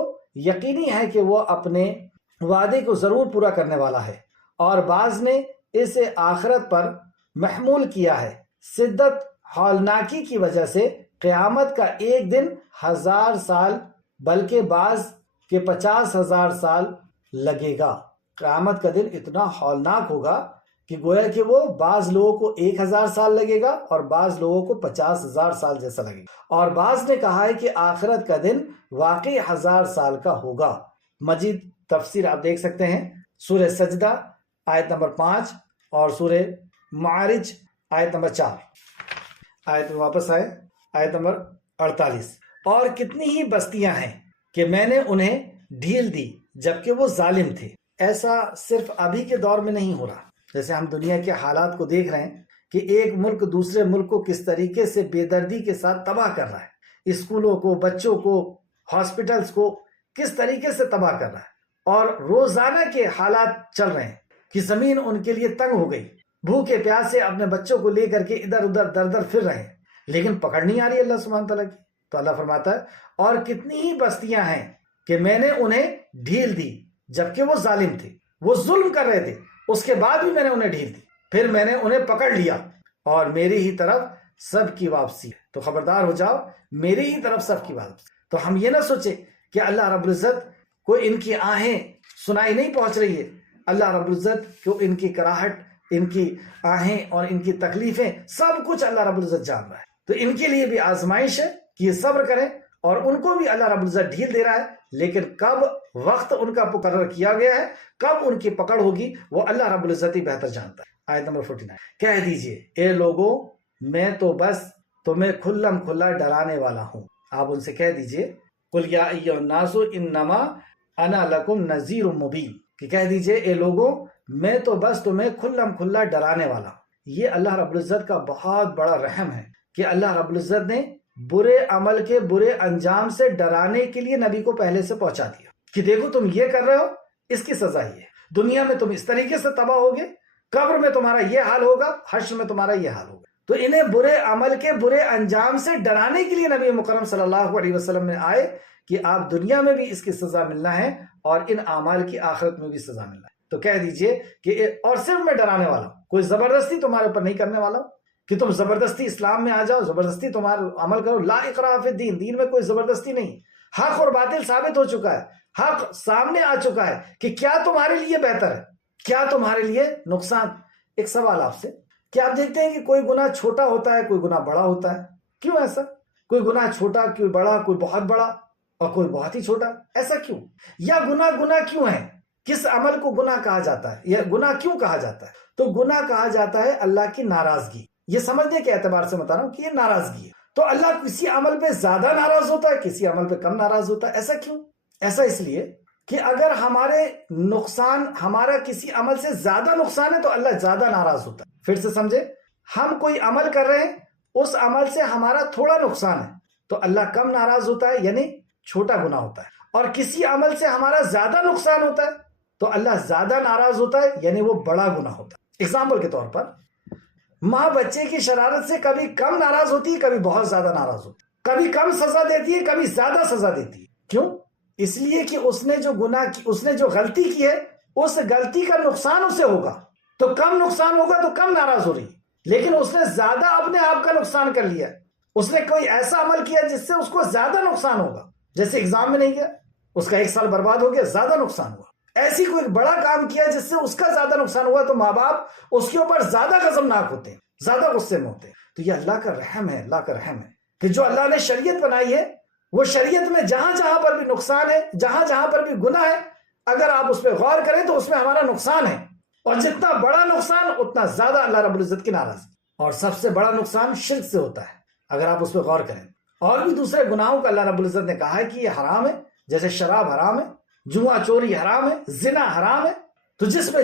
یقینی ہے کہ وہ اپنے وعدے کو ضرور پورا کرنے والا ہے. اور بعض نے اسے آخرت پر محمول کیا ہے. شدت ہولناکی کی وجہ سے قیامت کا ایک دن 1000 سال بلکہ بعض کے 50,000 سال لگے گا. قیامت کا دن اتنا ہولناک ہوگا کہ گویا کہ وہ بعض لوگوں کو 1000 سال لگے گا اور بعض لوگوں کو 50,000 سال جیسا لگے گا. اور بعض نے کہا ہے کہ آخرت کا دن واقعی 1000 سال کا ہوگا. مزید تفسیر آپ دیکھ سکتے ہیں سورہ سجدہ آیت نمبر 5 اور سورہ معارج آیت نمبر 4. آیت میں واپس آئے، آیت نمبر 48. اور کتنی ہی بستیاں ہیں کہ میں نے انہیں ڈھیل دی جبکہ وہ ظالم تھے. ایسا صرف ابھی کے دور میں نہیں ہو رہا. جیسے ہم دنیا کے حالات کو دیکھ رہے ہیں کہ ایک ملک دوسرے ملک کو کس طریقے سے بے دردی کے ساتھ تباہ کر رہا ہے. اسکولوں کو، بچوں کو، ہاسپٹلز کو کس طریقے سے تباہ کر رہا ہے. اور روزانہ کے حالات چل رہے ہیں کہ زمین ان کے لیے تنگ ہو گئی. بھوکے پیاسے اپنے بچوں کو لے کر کے ادھر ادھر در در پھر رہے ہیں، لیکن پکڑ نہیں آ رہی اللہ سبحانہ تعالیٰ کی. تو اللہ فرماتا ہے اور کتنی ہی بستیاں ہیں کہ میں نے انہیں ڈھیل دی جبکہ وہ ظالم تھے. وہ ظلم کر رہے تھے، اس کے بعد بھی میں نے انہیں ڈھیل دی، پھر میں نے انہیں پکڑ لیا اور میری ہی طرف سب کی واپسی. تو خبردار ہو جاؤ، میری ہی طرف سب کی واپسی. تو ہم یہ نہ سوچے کہ اللہ رب العزت کو ان کی آہیں سنائی نہیں پہنچ رہی ہے. اللہ رب العزت کو ان کی کراہٹ، ان کی آہیں اور ان کی تکلیفیں سب کچھ اللہ رب العزت جان رہا ہے. تو ان کے لیے بھی آزمائش ہے کہ یہ صبر کریں، اور ان کو بھی اللہ رب العزت ڈھیل دے رہا ہے. لیکن کب وقت ان کا مقرر کیا گیا ہے، کب ان کی پکڑ ہوگی، وہ اللہ رب العزت ہی بہتر جانتا ہے. آیت نمبر 49. کہہ دیجئے اے لوگوں، میں تو بس تمہیں کھلم کھلا ڈرانے والا ہوں. آپ ان سے کہہ دیجئے قل یا ایھا الناس انما انا لکم نذیر مبین، کہ کہہ دیجئے اے لوگوں، میں تو بس تمہیں کھلم کھلا ڈرانے والا ہوں. یہ اللہ رب العزت کا بہت بڑا رحم ہے کہ اللہ رب العزت نے برے عمل کے برے انجام سے ڈرانے کے لیے نبی کو پہلے سے پہنچا دیا کہ دیکھو تم یہ کر رہے ہو، اس کی سزا یہ ہے. دنیا میں تم اس طریقے سے تباہ ہوگے، قبر میں تمہارا یہ حال ہوگا، حشر میں تمہارا یہ حال ہوگا. تو انہیں برے عمل کے برے انجام سے ڈرانے کے لیے نبی مکرم صلی اللہ علیہ وسلم نے آئے کہ آپ دنیا میں بھی اس کی سزا ملنا ہے اور ان اعمال کی آخرت میں بھی سزا ملنا ہے. تو کہہ دیجئے کہ اور صرف میں ڈرانے والا ہوں، کوئی زبردستی تمہارے اوپر نہیں کرنے والا ہوں کہ تم زبردستی اسلام میں آ جاؤ، زبردستی تمہارا عمل کرو. لا اکراہ فی الدین، دین میں کوئی زبردستی نہیں. حق اور باطل ثابت ہو چکا ہے، حق سامنے آ چکا ہے کہ کیا تمہارے لیے بہتر ہے، کیا تمہارے لیے نقصان. ایک سوال آپ سے، کیا آپ دیکھتے ہیں کہ کوئی گناہ چھوٹا ہوتا ہے، کوئی گناہ بڑا ہوتا ہے؟ کیوں ایسا؟ کوئی گناہ چھوٹا، کوئی بڑا، کوئی بہت بڑا اور کوئی بہت ہی چھوٹا، ایسا کیوں؟ یا گناہ کیوں ہے؟ کس عمل کو گناہ کہا جاتا ہے، یا گناہ کیوں کہا جاتا ہے؟ تو گناہ کہا جاتا ہے اللہ کی ناراضگی. یہ سمجھنے کے اعتبار سے بتا رہا ہوں کہ یہ ناراضگی ہے. تو اللہ کسی عمل پہ زیادہ ناراض ہوتا ہے، کسی عمل پہ کم ناراض ہوتا ہے. ایسا کیوں؟ ایسا اس لیے کہ اگر ہمارا کسی عمل سے زیادہ نقصان ہے تو اللہ زیادہ ناراض ہوتا ہے. پھر سے سمجھے، ہم کوئی عمل کر رہے ہیں، اس عمل سے ہمارا تھوڑا نقصان ہے تو اللہ کم ناراض ہوتا ہے، یعنی چھوٹا گناہ ہوتا ہے. اور کسی عمل سے ہمارا زیادہ نقصان ہوتا ہے تو اللہ زیادہ ناراض ہوتا ہے، یعنی وہ بڑا گناہ ہوتا ہے. اگزامپل کے طور پر، ماں بچے کی شرارت سے کبھی کم ناراض ہوتی ہے، کبھی بہت زیادہ ناراض ہوتی ہے، کبھی کم سزا دیتی ہے، کبھی زیادہ سزا دیتی ہے. کیوں؟ اس لیے کہ اس نے جو غلطی کی ہے، اس غلطی کا نقصان اسے ہوگا، تو کم نقصان ہوگا تو کم ناراض ہو رہی ہے. لیکن اس نے زیادہ اپنے آپ کا نقصان کر لیا، اس نے کوئی ایسا عمل کیا جس سے اس کو زیادہ نقصان ہوگا. جیسے ایگزام میں نہیں گیا، اس کا 1 سال برباد ہو گیا، زیادہ نقصان ہوا. ایسی کوئی بڑا کام کیا جس سے اس کا زیادہ نقصان ہوا، تو ماں باپ اس کے اوپر زیادہ غضبناک ہوتے ہیں، زیادہ غصے میں ہوتے ہیں. تو یہ اللہ کا رحم ہے، اللہ کا رحم ہے کہ جو اللہ نے شریعت بنائی ہے، وہ شریعت میں جہاں جہاں پر بھی نقصان ہے، جہاں جہاں پر بھی گناہ ہے، اگر آپ اس پہ غور کریں تو اس میں ہمارا نقصان ہے. اور جتنا بڑا نقصان اتنا زیادہ اللہ رب العزت کی ناراضگی. اور سب سے بڑا نقصان شرک سے ہوتا ہے اگر آپ اس پہ غور کریں. اور بھی دوسرے گناہوں کا اللہ رب العزت نے کہا ہے کہ یہ حرام ہے، جیسے شراب حرام ہے، جوا چوری حرام ہے، زنا حرام ہے. تو جس میں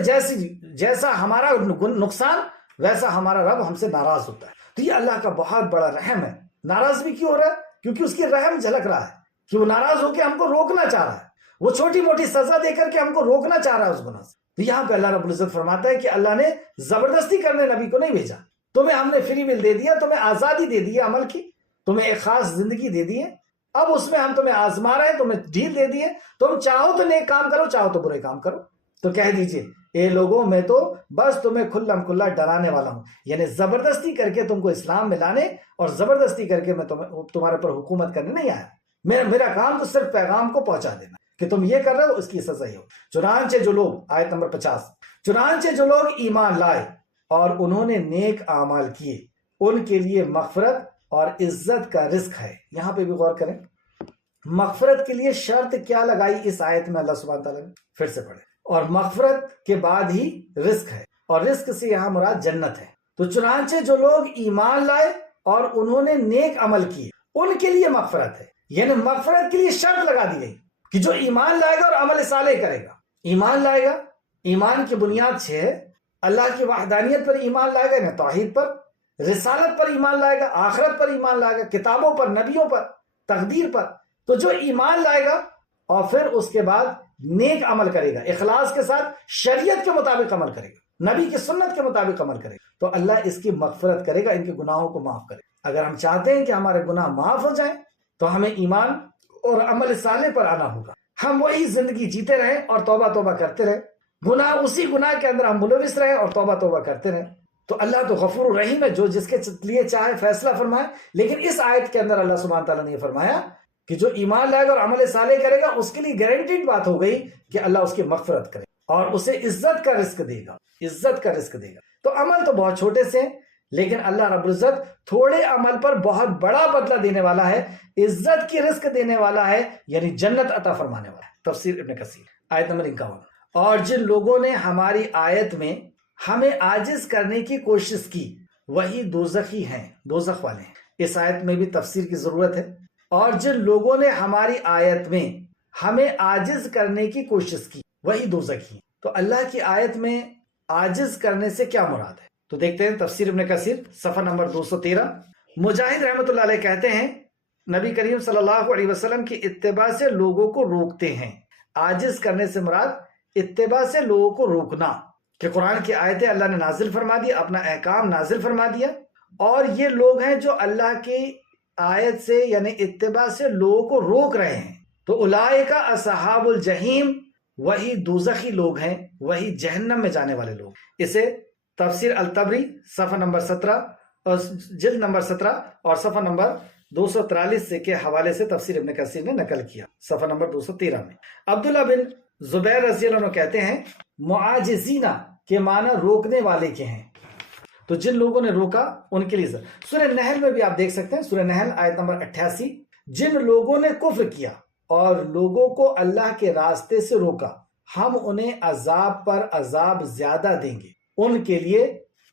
جیسا ہمارا نقصان ویسا ہمارا رب ہم سے ناراض ہوتا ہے. تو یہ اللہ کا بہت بڑا رحم ہے. ناراض بھی کیوں ہو رہا ہے؟ کیونکہ اس کی رحم جھلک رہا ہے کہ وہ ناراض ہو کے ہم کو روکنا چاہ رہا ہے، وہ چھوٹی موٹی سزا دے کر کے ہم کو روکنا چاہ رہا ہے اس گناہ سے. تو یہاں پہ اللہ رب العزت فرماتا ہے کہ اللہ نے زبردستی کرنے نبی کو نہیں بھیجا. تمہیں ہم نے فری ول دے دیا, تمہیں آزادی دے دی ہے عمل کی, تمہیں ایک خاص زندگی دے دی ہے. اب اس میں ہم تمہیں آزما رہے ہیں, تمہیں ڈھیل دے دی ہے. تم چاہو تو نیک کام کرو, چاہو تو برے کام کرو. تو کہہ دیجئے اے لوگوں میں تو بس تمہیں کھلم کھلا ڈرانے والا ہوں. یعنی زبردستی کر کے تم کو اسلام میں لانے اور زبردستی کر کے میں تمہارے پر حکومت کرنے نہیں آیا. میرا کام تو صرف پیغام کو پہنچا دینا کہ تم یہ کر رہے ہو, اس کی سزا ہی ہو. چنانچہ جو لوگ, آیت نمبر 50, چنانچہ جو لوگ ایمان لائے اور انہوں نے نیک اعمال کیے ان کے لیے مغفرت اور عزت کا رزق ہے. یہاں پہ بھی غور کریں, مغفرت کے لیے شرط کیا لگائی اس آیت میں اللہ سبحانہ تعالیٰ نے, پھر سے پڑھیں, اور مغفرت کے بعد ہی رزق ہے, اور رزق سے یہاں مراد جنت ہے. تو چنانچہ جو لوگ ایمان لائے اور انہوں نے نیک عمل کیے ان کے لیے مغفرت ہے. یعنی مغفرت کے لیے شرط لگا دی گئی کہ جو ایمان لائے گا اور عمل صالح کرے گا. ایمان لائے گا, ایمان کی بنیاد 6 ہے. اللہ کی وحدانیت پر ایمان لائے گا, یعنی توحید پر, رسالت پر ایمان لائے گا, آخرت پر ایمان لائے گا, کتابوں پر, نبیوں پر, تقدیر پر. تو جو ایمان لائے گا اور پھر اس کے بعد نیک عمل کرے گا, اخلاص کے ساتھ شریعت کے مطابق عمل کرے گا, نبی کی سنت کے مطابق عمل کرے گا, تو اللہ اس کی مغفرت کرے گا, ان کے گناہوں کو معاف کرے گا. اگر ہم چاہتے ہیں کہ ہمارے گناہ معاف ہو جائیں تو ہمیں ایمان اور عمل صالح پر آنا ہوگا. ہم وہی زندگی جیتے رہیں اور توبہ کرتے رہیں, اسی گناہ کے اندر ہم ملوث رہیں اور توبہ کرتے رہیں. تو اللہ تو غفور الرحیم ہے, جو جس کے لیے چاہے فیصلہ فرمائے. لیکن اس آیت کے اندر اللہ سبحانہ تعالیٰ نے یہ فرمایا کہ جو ایمان لائے گا اور عمل صالح کرے گا اس کے لیے گارنٹیڈ بات ہو گئی کہ اللہ اس کی مغفرت کرے اور اسے عزت کا رزق دے گا, عزت کا رزق دے گا. تو عمل تو بہت چھوٹے سے ہیں, لیکن اللہ رب العزت تھوڑے عمل پر بہت بڑا بدلہ دینے والا ہے, عزت کی رزق دینے والا ہے, یعنی جنت عطا فرمانے والا ہے. تفسیر ابن کثیر, آیت نمبر 51. اور جن لوگوں نے ہماری آیت میں ہمیں عاجز کرنے کی کوشش کی وہی دوزخی ہیں, دوزخ والے ہیں. اس آیت میں بھی تفسیر کی ضرورت ہے. اور جن لوگوں نے ہماری آیت میں ہمیں عاجز کرنے کی کوشش کی وہی دوزخی ہیں. تو اللہ کی آیت میں عاجز کرنے سے کیا مراد ہے؟ تو دیکھتے ہیں تفسیر ابن کثیر صفحہ نمبر 213. مجاہد رحمۃ اللہ علیہ کہتے ہیں نبی کریم صلی اللہ علیہ وسلم کی اتباع سے لوگوں کو روکتے ہیں. عاجز کرنے سے مراد اتباع سے لوگوں کو روکنا, کہ قرآن کی آیتیں اللہ نے نازل فرما دی, اپنا احکام نازل فرما دیا, اور یہ لوگ ہیں جو اللہ کی آیت سے یعنی اتباع سے لوگوں کو روک رہے ہیں. تو اولئک اصحاب الجحیم, وہی دوزخی لوگ ہیں, وہی جہنم میں جانے والے لوگ. اسے تفسیر الطبری صفحہ نمبر 17 اور جلد نمبر 17 اور صفحہ نمبر 243 کے حوالے سے تفسیر ابن کثیر نے نقل کیا, صفحہ نمبر 213 میں. عبداللہ بن زبیر رضی اللہ عنہ کہتے ہیں معاجزینہ کے معنی روکنے والے کے ہیں. تو جن لوگوں نے روکا ان کے لیے. سورہ نحل میں بھی آپ دیکھ سکتے ہیں, سورہ نحل آیت نمبر 88, جن لوگوں نے کفر کیا اور لوگوں کو اللہ کے راستے سے روکا ہم انہیں عذاب پر عذاب زیادہ دیں گے. ان کے لیے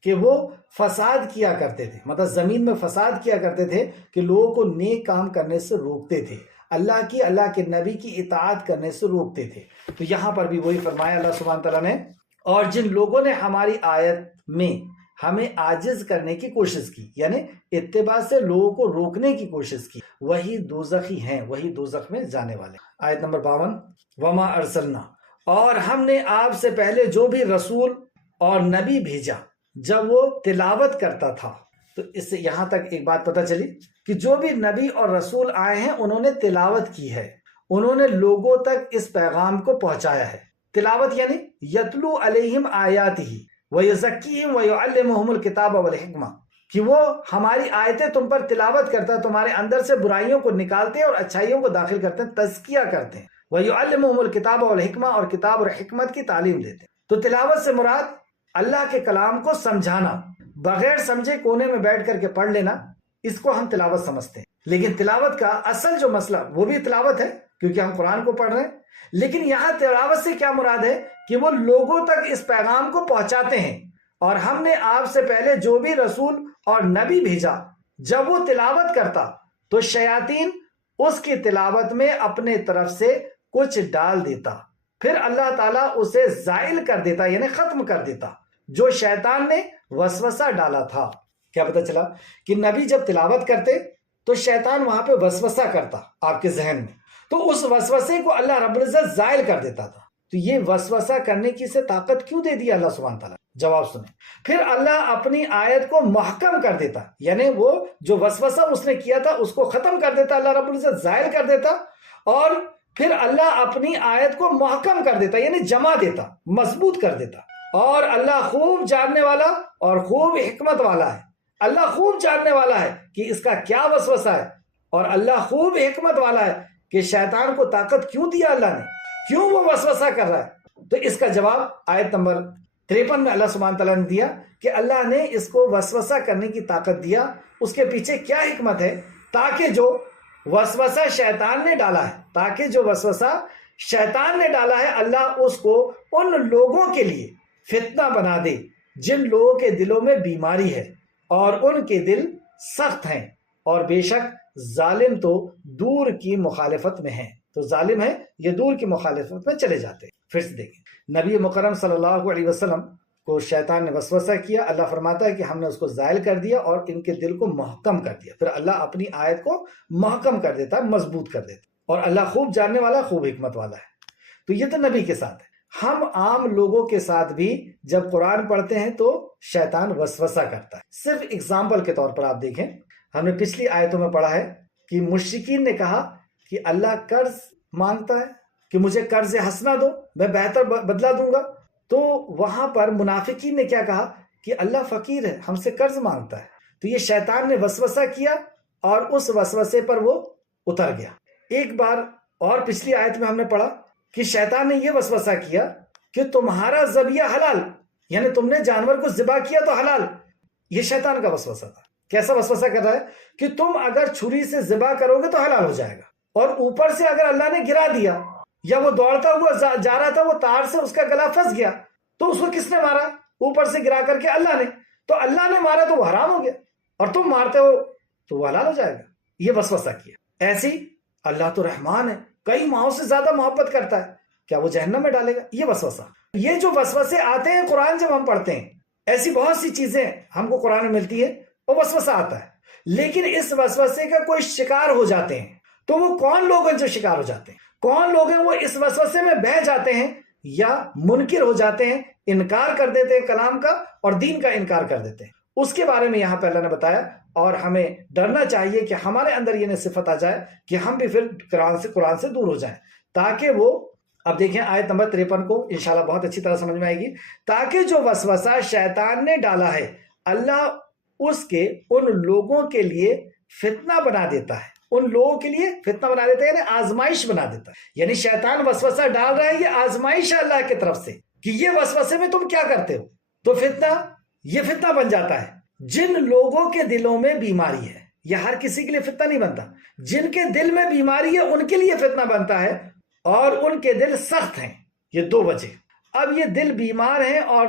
کہ وہ فساد کیا کرتے تھے, مطلب زمین میں فساد کیا کرتے تھے, کہ لوگوں کو نیک کام کرنے سے روکتے تھے, اللہ کے نبی کی اطاعت کرنے سے روکتے تھے. تو یہاں پر بھی وہی فرمایا اللہ سبحانہ تعالیٰ نے, اور جن لوگوں نے ہماری آیت میں ہمیں عاجز کرنے کی کوشش کی, یعنی اتباع سے لوگوں کو روکنے کی کوشش کی, وہی دوزخی ہیں, وہی دوزخ میں جانے والے. آیت نمبر 52. وما ارسلنا, اور ہم نے آپ سے پہلے جو بھی رسول اور نبی بھیجا جب وہ تلاوت کرتا تھا. تو اس سے یہاں تک ایک بات پتہ چلی کہ جو بھی نبی اور رسول آئے ہیں انہوں نے تلاوت کی ہے, انہوں نے لوگوں تک اس پیغام کو پہنچایا ہے. تلاوت یعنی یتلو علیہم آیاتہ ویزکیہم ویعلمہم الکتاب والحکمہ, کہ وہ ہماری آیتیں تم پر تلاوت کرتا ہے, تمہارے اندر سے برائیوں کو نکالتے ہیں اور اچھائیوں کو داخل کرتے ہیں, تزکیہ کرتے ہیں. ویعلمہم الکتاب والحکمہ, اور کتاب اور حکمت کی تعلیم دیتے ہیں. تو تلاوت سے مراد اللہ کے کلام کو سمجھانا, بغیر سمجھے کونے میں بیٹھ کر کے پڑھ لینا, اس کو ہم تلاوت سمجھتے ہیں. لیکن تلاوت کا اصل جو مسئلہ وہ بھی تلاوت ہے کیونکہ ہم قرآن کو پڑھ رہے ہیں, لیکن یہاں تلاوت سے کیا مراد ہے کہ وہ لوگوں تک اس پیغام کو پہنچاتے ہیں. اور ہم نے آپ سے پہلے جو بھی رسول اور نبی بھیجا جب وہ تلاوت کرتا تو شیاطین اس کی تلاوت میں اپنے طرف سے کچھ ڈال دیتا, پھر اللہ تعالیٰ اسے زائل کر دیتا, یعنی ختم کر دیتا جو شیطان نے وسوسہ ڈالا تھا. کیا پتہ چلا کہ نبی جب تلاوت کرتے تو شیطان وہاں پہ وسوسہ کرتا آپ کے ذہن میں, تو اس وسوسے کو اللہ رب العزت زائل کر دیتا تھا. تو یہ وسوسہ کرنے کی سے طاقت کیوں دے دی اللہ سبحانہ تعالیٰ؟ جواب سنیں. پھر اللہ اپنی آیت کو محکم کر دیتا، یعنی وہ جو وسوسہ اس نے کیا تھا اس کو ختم کر دیتا، اللہ رب العزت زائل کر دیتا، اور پھر اللہ اپنی آیت کو محکم کر دیتا، یعنی جمع دیتا، مضبوط کر دیتا. اور اللہ خوب جاننے والا اور خوب حکمت والا ہے. اللہ خوب جاننے والا ہے کہ اس کا کیا وسوسہ ہے، اور اللہ خوب حکمت والا ہے کہ شیطان کو طاقت کیوں دیا اللہ نے، کیوں وہ وسوسہ کر رہا ہے. تو اس کا جواب آیت نمبر 53 میں اللہ سبحانہ تعالیٰ نے دیا کہ اللہ نے اس کو وسوسہ کرنے کی طاقت دیا. اس کے پیچھے کیا حکمت ہے؟ تاکہ جو وسوسہ شیطان نے ڈالا ہے، تاکہ جو وسوسہ شیطان نے ڈالا ہے اللہ اس کو ان لوگوں کے لیے فتنہ بنا دے جن لوگوں کے دلوں میں بیماری ہے اور ان کے دل سخت ہیں، اور بے شک ظالم تو دور کی مخالفت میں ہیں. تو ظالم ہے یہ دور کی مخالفت میں چلے جاتے ہیں. پھر سے دیکھیں، نبی مکرم صلی اللہ علیہ وسلم کو شیطان نے وسوسہ کیا، اللہ فرماتا ہے کہ ہم نے اس کو زائل کر دیا اور ان کے دل کو محکم کر دیا. پھر اللہ اپنی آیت کو محکم کر دیتا، مضبوط کر دیتا، اور اللہ خوب جاننے والا، خوب حکمت والا ہے. تو یہ تو نبی کے ساتھ ہے. ہم عام لوگوں کے ساتھ بھی جب قرآن پڑھتے ہیں تو شیطان وسوسہ کرتا ہے. صرف اگزامپل کے طور پر آپ دیکھیں، ہم نے پچھلی آیتوں میں پڑھا ہے کہ مشرکین نے کہا کہ اللہ قرض مانگتا ہے کہ مجھے قرض حسنہ دو، میں بہتر بدلہ دوں گا. تو وہاں پر منافقین نے کیا کہا کہ اللہ فقیر ہے، ہم سے قرض مانگتا ہے. تو یہ شیطان نے وسوسہ کیا اور اس وسوسے پر وہ اتر گیا. ایک بار اور پچھلی آیت میں ہم نے پڑھا کہ شیطان نے یہ وسوسہ کیا کہ تمہارا ذبیحہ حلال، یعنی تم نے جانور کو ذبح کیا تو حلال. یہ شیطان کا وسوسہ تھا. کیسا وسوسہ کر رہا ہے کہ تم اگر چھری سے ذبح کرو گے تو حلال ہو جائے گا، اور اوپر سے اگر اللہ نے گرا دیا یا وہ دوڑتا ہوا جا رہا تھا، وہ تار سے اس کا گلا پھنس گیا، تو اس کو کس نے مارا؟ اوپر سے گرا کر کے اللہ نے. تو اللہ نے مارا تو وہ حرام ہو گیا، اور تم مارتے ہو تو وہ حلال ہو جائے گا. یہ وسوسہ کیا. ایسی اللہ تو رحمان ہے، کئی ماہوں سے زیادہ محبت کرتا ہے، کیا وہ جہنم میں ڈالے گا؟ یہ وسوسہ. یہ جو وسوسے آتے ہیں قرآن جب ہم پڑھتے ہیں، ایسی بہت سی چیزیں ہم کو قرآن میں ملتی ہے اور وسوسہ آتا ہے، لیکن اس وسوسے کا کوئی شکار ہو جاتے ہیں. تو وہ کون لوگ ہیں جو شکار ہو جاتے ہیں؟ کون لوگ ہیں وہ اس وسوسے میں بہہ جاتے ہیں یا منکر ہو جاتے ہیں، انکار کر دیتے ہیں کلام کا اور دین کا انکار کر دیتے ہیں؟ اس کے بارے میں یہاں پہ اللہ نے بتایا، اور ہمیں ڈرنا چاہیے کہ ہمارے اندر یہ صفت آ جائے کہ ہم بھی پھر قرآن سے دور ہو جائیں، تاکہ وہ، اب دیکھیں آیت نمبر 53 کو انشاءاللہ بہت اچھی طرح سمجھ میں آئے گی. تاکہ جو وسوسہ شیطان نے ڈالا ہے اللہ اس کے ان لوگوں کے لیے فتنہ بنا دیتا ہے. ان لوگوں کے لیے فتنہ بنا دیتا ہے، یعنی آزمائش بنا دیتا ہے. یعنی شیطان وسوسہ ڈال رہا ہے، یہ آزمائش ہے اللہ کی طرف سے کہ یہ وسوسے میں تم کیا کرتے ہو. تو یہ فتنہ بن جاتا ہے. جن لوگوں کے دلوں میں بیماری ہے، یہ ہر کسی کے لیے فتنہ نہیں بنتا، جن کے دل میں بیماری ہے ان کے لیے فتنہ بنتا ہے، اور ان کے دل سخت ہیں. یہ دو وجہ. اب یہ دل بیمار ہیں اور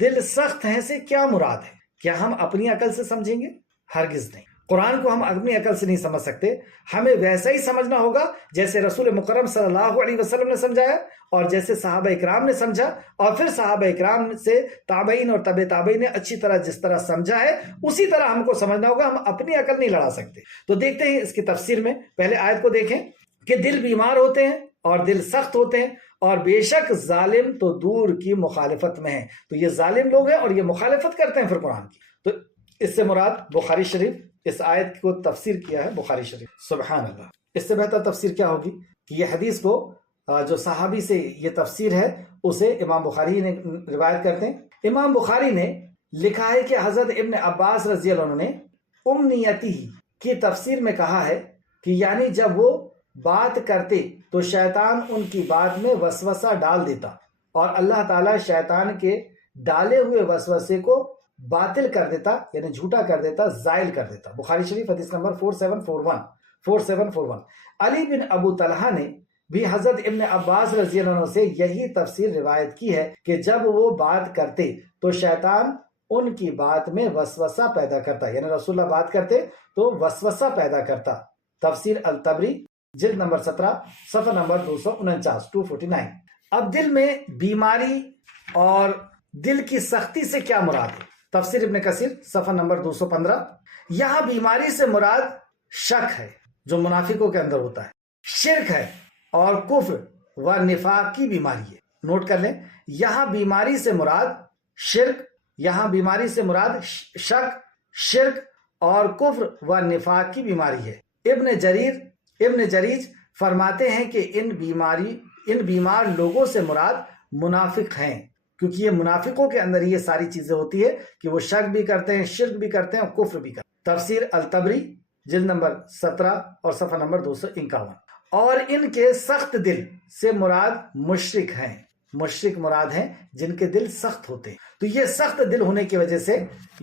دل سخت ہیں سے کیا مراد ہے؟ کیا ہم اپنی عقل سے سمجھیں گے؟ ہرگز نہیں. قرآن کو ہم اپنی عقل سے نہیں سمجھ سکتے. ہمیں ویسا ہی سمجھنا ہوگا جیسے رسول مکرم صلی اللہ علیہ وسلم نے سمجھایا، اور جیسے صحابہ اکرام نے سمجھا، اور پھر صحابہ اکرام سے تابعین اور تبع تابعین نے اچھی طرح جس طرح سمجھا ہے اسی طرح ہم کو سمجھنا ہوگا. ہم اپنی عقل نہیں لڑا سکتے. تو دیکھتے ہیں اس کی تفسیر میں. پہلے آیت کو دیکھیں کہ دل بیمار ہوتے ہیں اور دل سخت ہوتے ہیں، اور بے شک ظالم تو دور کی مخالفت میں ہیں. تو یہ ظالم لوگ ہیں اور یہ مخالفت کرتے ہیں پھر قرآن کی. تو اس سے مراد بخاری شریف، اس آیت کو تفسیر کیا ہے بخاری شریف. سبحان اللہ. اس سے بہتر تفسیر کیا ہوگی کہ یہ حدیث کو جو صحابی سے یہ تفسیر ہے اسے امام بخاری نے روایت کرتے ہیں. امام بخاری نے لکھا ہے کہ حضرت ابن عباس رضی اللہ عنہ نے امنیتی کی تفسیر میں کہا ہے کہ یعنی جب وہ بات کرتے تو شیطان ان کی بات میں وسوسہ ڈال دیتا، اور اللہ تعالیٰ شیطان کے ڈالے ہوئے وسوسے کو باطل کر دیتا، یعنی جھوٹا کر دیتا، زائل کر دیتا. بخاری شریف حدیث نمبر 4741. علی بن ابو طلحہ نے بھی حضرت ابن عباس رضی اللہ عنہ سے یہی تفسیر روایت کی ہے کہ جب وہ بات کرتے تو شیطان ان کی بات میں وسوسہ پیدا کرتا، یعنی رسول اللہ بات کرتے تو وسوسہ پیدا کرتا. تفسیر الطبری جلد نمبر 17 صفحہ نمبر 249. اب دل میں بیماری اور دل کی سختی سے کیا مراد ہے؟ تفسیر ابن کثیر صفحہ نمبر 215. یہاں بیماری سے مراد شک ہے جو منافقوں کے اندر ہوتا ہے شرک ہے اور کفر و نفاق کی بیماری ہے۔ نوٹ کر لیں، یہاں بیماری سے مراد شرک، یہاں بیماری سے مراد شک، شرک اور کفر و نفاق کی بیماری ہے۔ ابن جریج فرماتے ہیں کہ ان بیمار لوگوں سے مراد منافق ہیں، کیونکہ یہ منافقوں کے اندر یہ ساری چیزیں ہوتی ہے کہ وہ شک بھی کرتے ہیں، شرک بھی کرتے ہیں اور کفر بھی کرتے ہیں۔ تفسیر الطبری جلد نمبر 17 اور صفحہ نمبر 251۔ اور ان کے سخت دل سے مراد مشرک ہیں، مشرک مراد ہیں جن کے دل سخت ہوتے ہیں۔ تو یہ سخت دل ہونے کی وجہ سے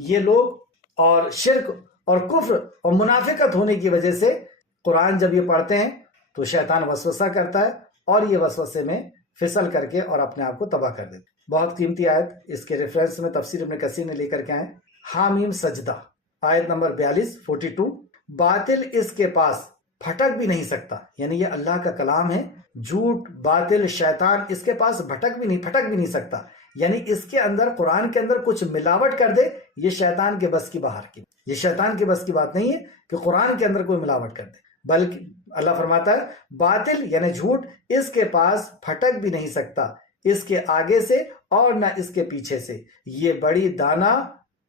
یہ لوگ، اور شرک اور کفر اور منافقت ہونے کی وجہ سے قرآن جب یہ پڑھتے ہیں تو شیطان وسوسہ کرتا ہے اور یہ وسوسے میں پھسل کر کے اور اپنے آپ کو تباہ کر دیتے۔ بہت قیمتی آیت، اس کے ریفرنس میں تفسیر ابن کثیر نے لے کر کے آئے، حامیم سجدہ آیت نمبر 42 باطل اس کے پاس پھٹک بھی نہیں سکتا، یعنی یہ اللہ کا کلام ہے، جھوٹ باطل شیطان اس کے پاس پھٹک بھی نہیں سکتا، یعنی اس کے اندر قرآن کے اندر کچھ ملاوٹ کر دے، یہ شیطان کے بس کی باہر کی، یہ شیطان کے بس کی بات نہیں ہے کہ قرآن کے اندر کوئی ملاوٹ کر دے، بلکہ اللہ فرماتا ہے باطل یعنی جھوٹ اس کے پاس پھٹک بھی نہیں سکتا، اس کے آگے سے اور نہ اس کے پیچھے سے، یہ بڑی دانا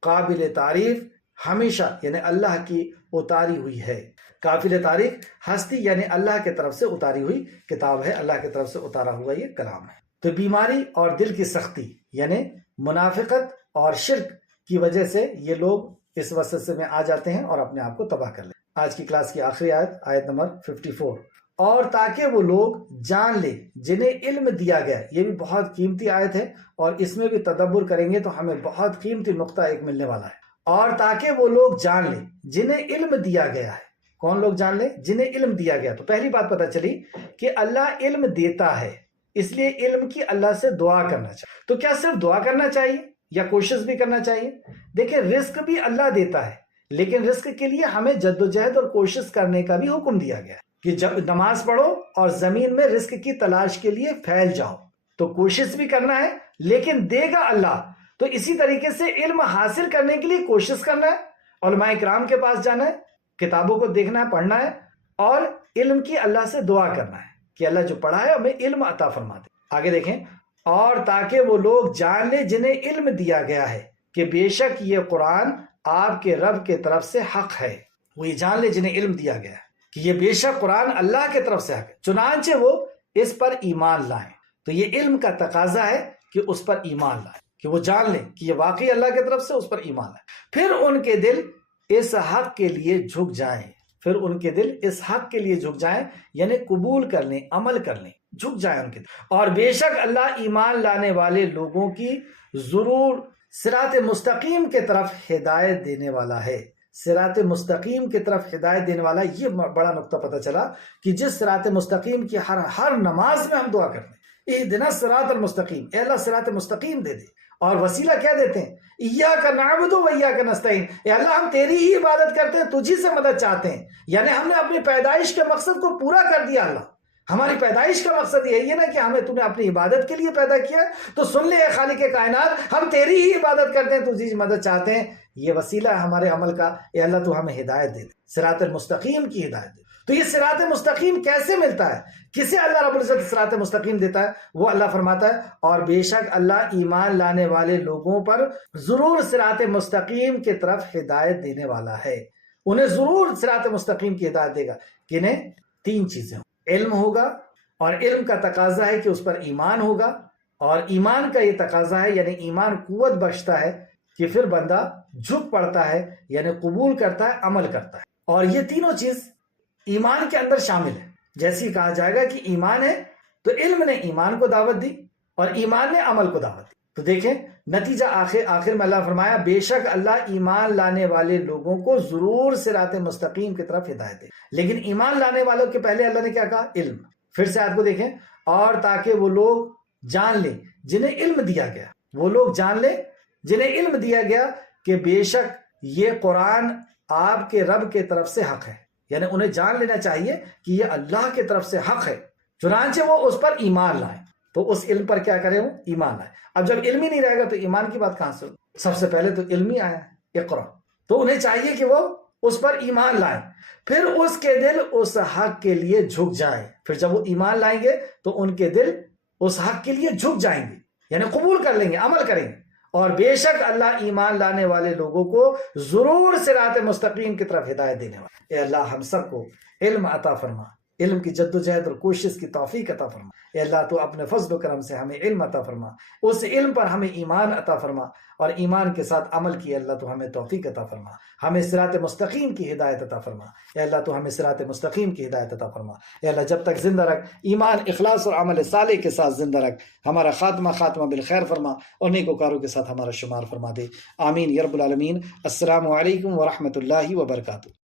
قابل تعریف ہمیشہ یعنی اللہ کی اتاری ہوئی ہے۔ قابل تعریف ہستی یعنی اللہ کی طرف سے اتاری ہوئی کتاب ہے، اللہ کی طرف سے اتارا ہوا یہ کلام ہے۔ تو بیماری اور دل کی سختی یعنی منافقت اور شرک کی وجہ سے یہ لوگ اس وسوسے میں آ جاتے ہیں اور اپنے آپ کو تباہ کر لیتے ہیں۔ آج کی کلاس کی آخری آیت نمبر 54، اور تاکہ وہ لوگ جان لے جنہیں علم دیا گیا، یہ بھی بہت قیمتی آیت ہے اور اس میں بھی تدبر کریں گے تو ہمیں بہت قیمتی نقطہ ایک ملنے والا ہے۔ اور تاکہ وہ لوگ جان لے جنہیں علم دیا گیا ہے، کون لوگ جان لے؟ جنہیں علم دیا گیا۔ تو پہلی بات پتہ چلی کہ اللہ علم دیتا ہے، اس لیے علم کی اللہ سے دعا کرنا چاہیے۔ تو کیا صرف دعا کرنا چاہیے یا کوشش بھی کرنا چاہیے؟ دیکھیں رزق بھی اللہ دیتا ہے، لیکن رزق کے لیے ہمیں جدوجہد اور کوشش کرنے کا بھی حکم دیا گیا ہے کہ جب نماز پڑھو اور زمین میں رزق کی تلاش کے لیے پھیل جاؤ، تو کوشش بھی کرنا ہے لیکن دے گا اللہ۔ تو اسی طریقے سے علم حاصل کرنے کے لیے کوشش کرنا ہے، علماء کرام کے پاس جانا ہے، کتابوں کو دیکھنا ہے، پڑھنا ہے، اور علم کی اللہ سے دعا کرنا ہے کہ اللہ جو پڑھا ہے ہمیں علم عطا فرما دے۔ آگے دیکھیں، اور تاکہ وہ لوگ جان لے جنہیں علم دیا گیا ہے کہ بے شک یہ قرآن آپ کے رب کے طرف سے حق ہے۔ وہ یہ جان لے جنہیں علم دیا گیا ہے کہ یہ بے شک قرآن اللہ کے طرف سے حق ہے، چنانچہ وہ اس پر ایمان لائیں۔ تو یہ علم کا تقاضا ہے کہ اس پر ایمان لائیں، کہ وہ جان لیں کہ یہ واقعی اللہ کی طرف سے، اس پر ایمان لائیں۔ پھر ان کے دل اس حق کے لیے جھک جائیں، پھر ان کے دل اس حق کے لیے جھک جائیں یعنی قبول کر لیں، عمل کر لیں، جھک جائیں ان کے دل۔ اور بے شک اللہ ایمان لانے والے لوگوں کی ضرور صراط مستقیم کے طرف ہدایت دینے والا ہے۔ صراط مستقیم کی طرف ہدایت دینے والا، یہ بڑا نقطہ پتہ چلا کہ جس صراط مستقیم کی ہر نماز میں ہم دعا کرتے ہیں، اہدنا الصراط المستقیم، اے اللہ صراط مستقیم دے دے، اور وسیلہ کیا دیتے ہیں؟ ایاک نعبد و ایاک نستعین، اے اللہ ہم تیری ہی عبادت کرتے ہیں، تجھی سے مدد چاہتے ہیں، یعنی ہم نے اپنی پیدائش کے مقصد کو پورا کر دیا۔ اللہ ہماری پیدائش کا مقصد یہی ہے نا کہ ہمیں تم نے اپنی عبادت کے لیے پیدا کیا ہے، تو سن لے اے خالق کائنات، ہم تیری ہی عبادت کرتے ہیں، تجھی سے مدد چاہتے ہیں، یہ وسیلہ ہے ہمارے عمل کا، اے اللہ تو ہمیں ہدایت دے دے، صراط المستقیم کی ہدایت دے۔ تو یہ صراط مستقیم کیسے ملتا ہے؟ کسے اللہ رب العزت صراط مستقیم دیتا ہے؟ وہ اللہ فرماتا ہے اور بے شک اللہ ایمان لانے والے لوگوں پر ضرور صراط مستقیم کی طرف ہدایت دینے والا ہے، انہیں ضرور صراط مستقیم کی ہدایت دے گا۔ کنہیں؟ تین چیزیں، علم ہوگا، اور علم کا تقاضا ہے کہ اس پر ایمان ہوگا، اور ایمان کا یہ تقاضا ہے یعنی ایمان قوت بخشتا ہے کہ پھر بندہ جھک پڑتا ہے یعنی قبول کرتا ہے، عمل کرتا ہے، اور یہ تینوں چیز ایمان کے اندر شامل ہے۔ جیسے کہا جائے گا کہ ایمان ہے تو علم نے ایمان کو دعوت دی اور ایمان نے عمل کو دعوت دی۔ تو دیکھیں نتیجہ آخر میں اللہ فرمایا بے شک اللہ ایمان لانے والے لوگوں کو ضرور صراط مستقیم کی طرف ہدایت دے، لیکن ایمان لانے والوں کے پہلے اللہ نے کیا کہا؟ علم۔ پھر سے آیت کو دیکھیں، اور تاکہ وہ لوگ جان لیں جنہیں علم دیا گیا، وہ لوگ جان لیں جنہیں علم دیا گیا کہ بے شک یہ قرآن آپ کے رب کے طرف سے حق ہے، یعنی انہیں جان لینا چاہیے کہ یہ اللہ کی طرف سے حق ہے، چنانچہ وہ اس پر ایمان لائیں۔ تو اس علم پر کیا کریں؟ وہ ایمان لائیں۔ اب جب علم ہی نہیں رہے گا تو ایمان کی بات کہاں سے؟ سب سے پہلے تو علم ہی آیا ہے، اقرا۔ تو انہیں چاہیے کہ وہ اس پر ایمان لائیں، پھر اس کے دل اس حق کے لیے جھک جائیں. پھر جب وہ ایمان لائیں گے تو ان کے دل اس حق کے لیے جھک جائیں گے، یعنی قبول کر لیں گے، عمل کریں گے. اور بے شک اللہ ایمان لانے والے لوگوں کو ضرور صراط مستقیم کی طرف ہدایت دینے والا. اے اللہ ہم سب کو علم عطا فرما، علم کی جد و جہد اور کوشش کی توفیق عطا فرما. اے اللہ تو اپنے فضل و کرم سے ہمیں علم عطا فرما، اس علم پر ہمیں ایمان عطا فرما، اور ایمان کے ساتھ عمل کی اللہ تو ہمیں توفیق عطا فرما، ہمیں صراط مستقیم کی ہدایت عطا فرما. اے اللہ تو ہمیں صراط مستقیم کی ہدایت عطا فرما. اے اللہ جب تک زندہ رکھ، ایمان، اخلاص اور عمل صالح کے ساتھ زندہ رکھ. ہمارا خاتمہ بالخیر فرما اور نیکوکاروں کے ساتھ ہمارا شمار فرما دے. آمین یا رب العالمین. السلام علیکم ورحمۃ اللہ وبرکاتہ.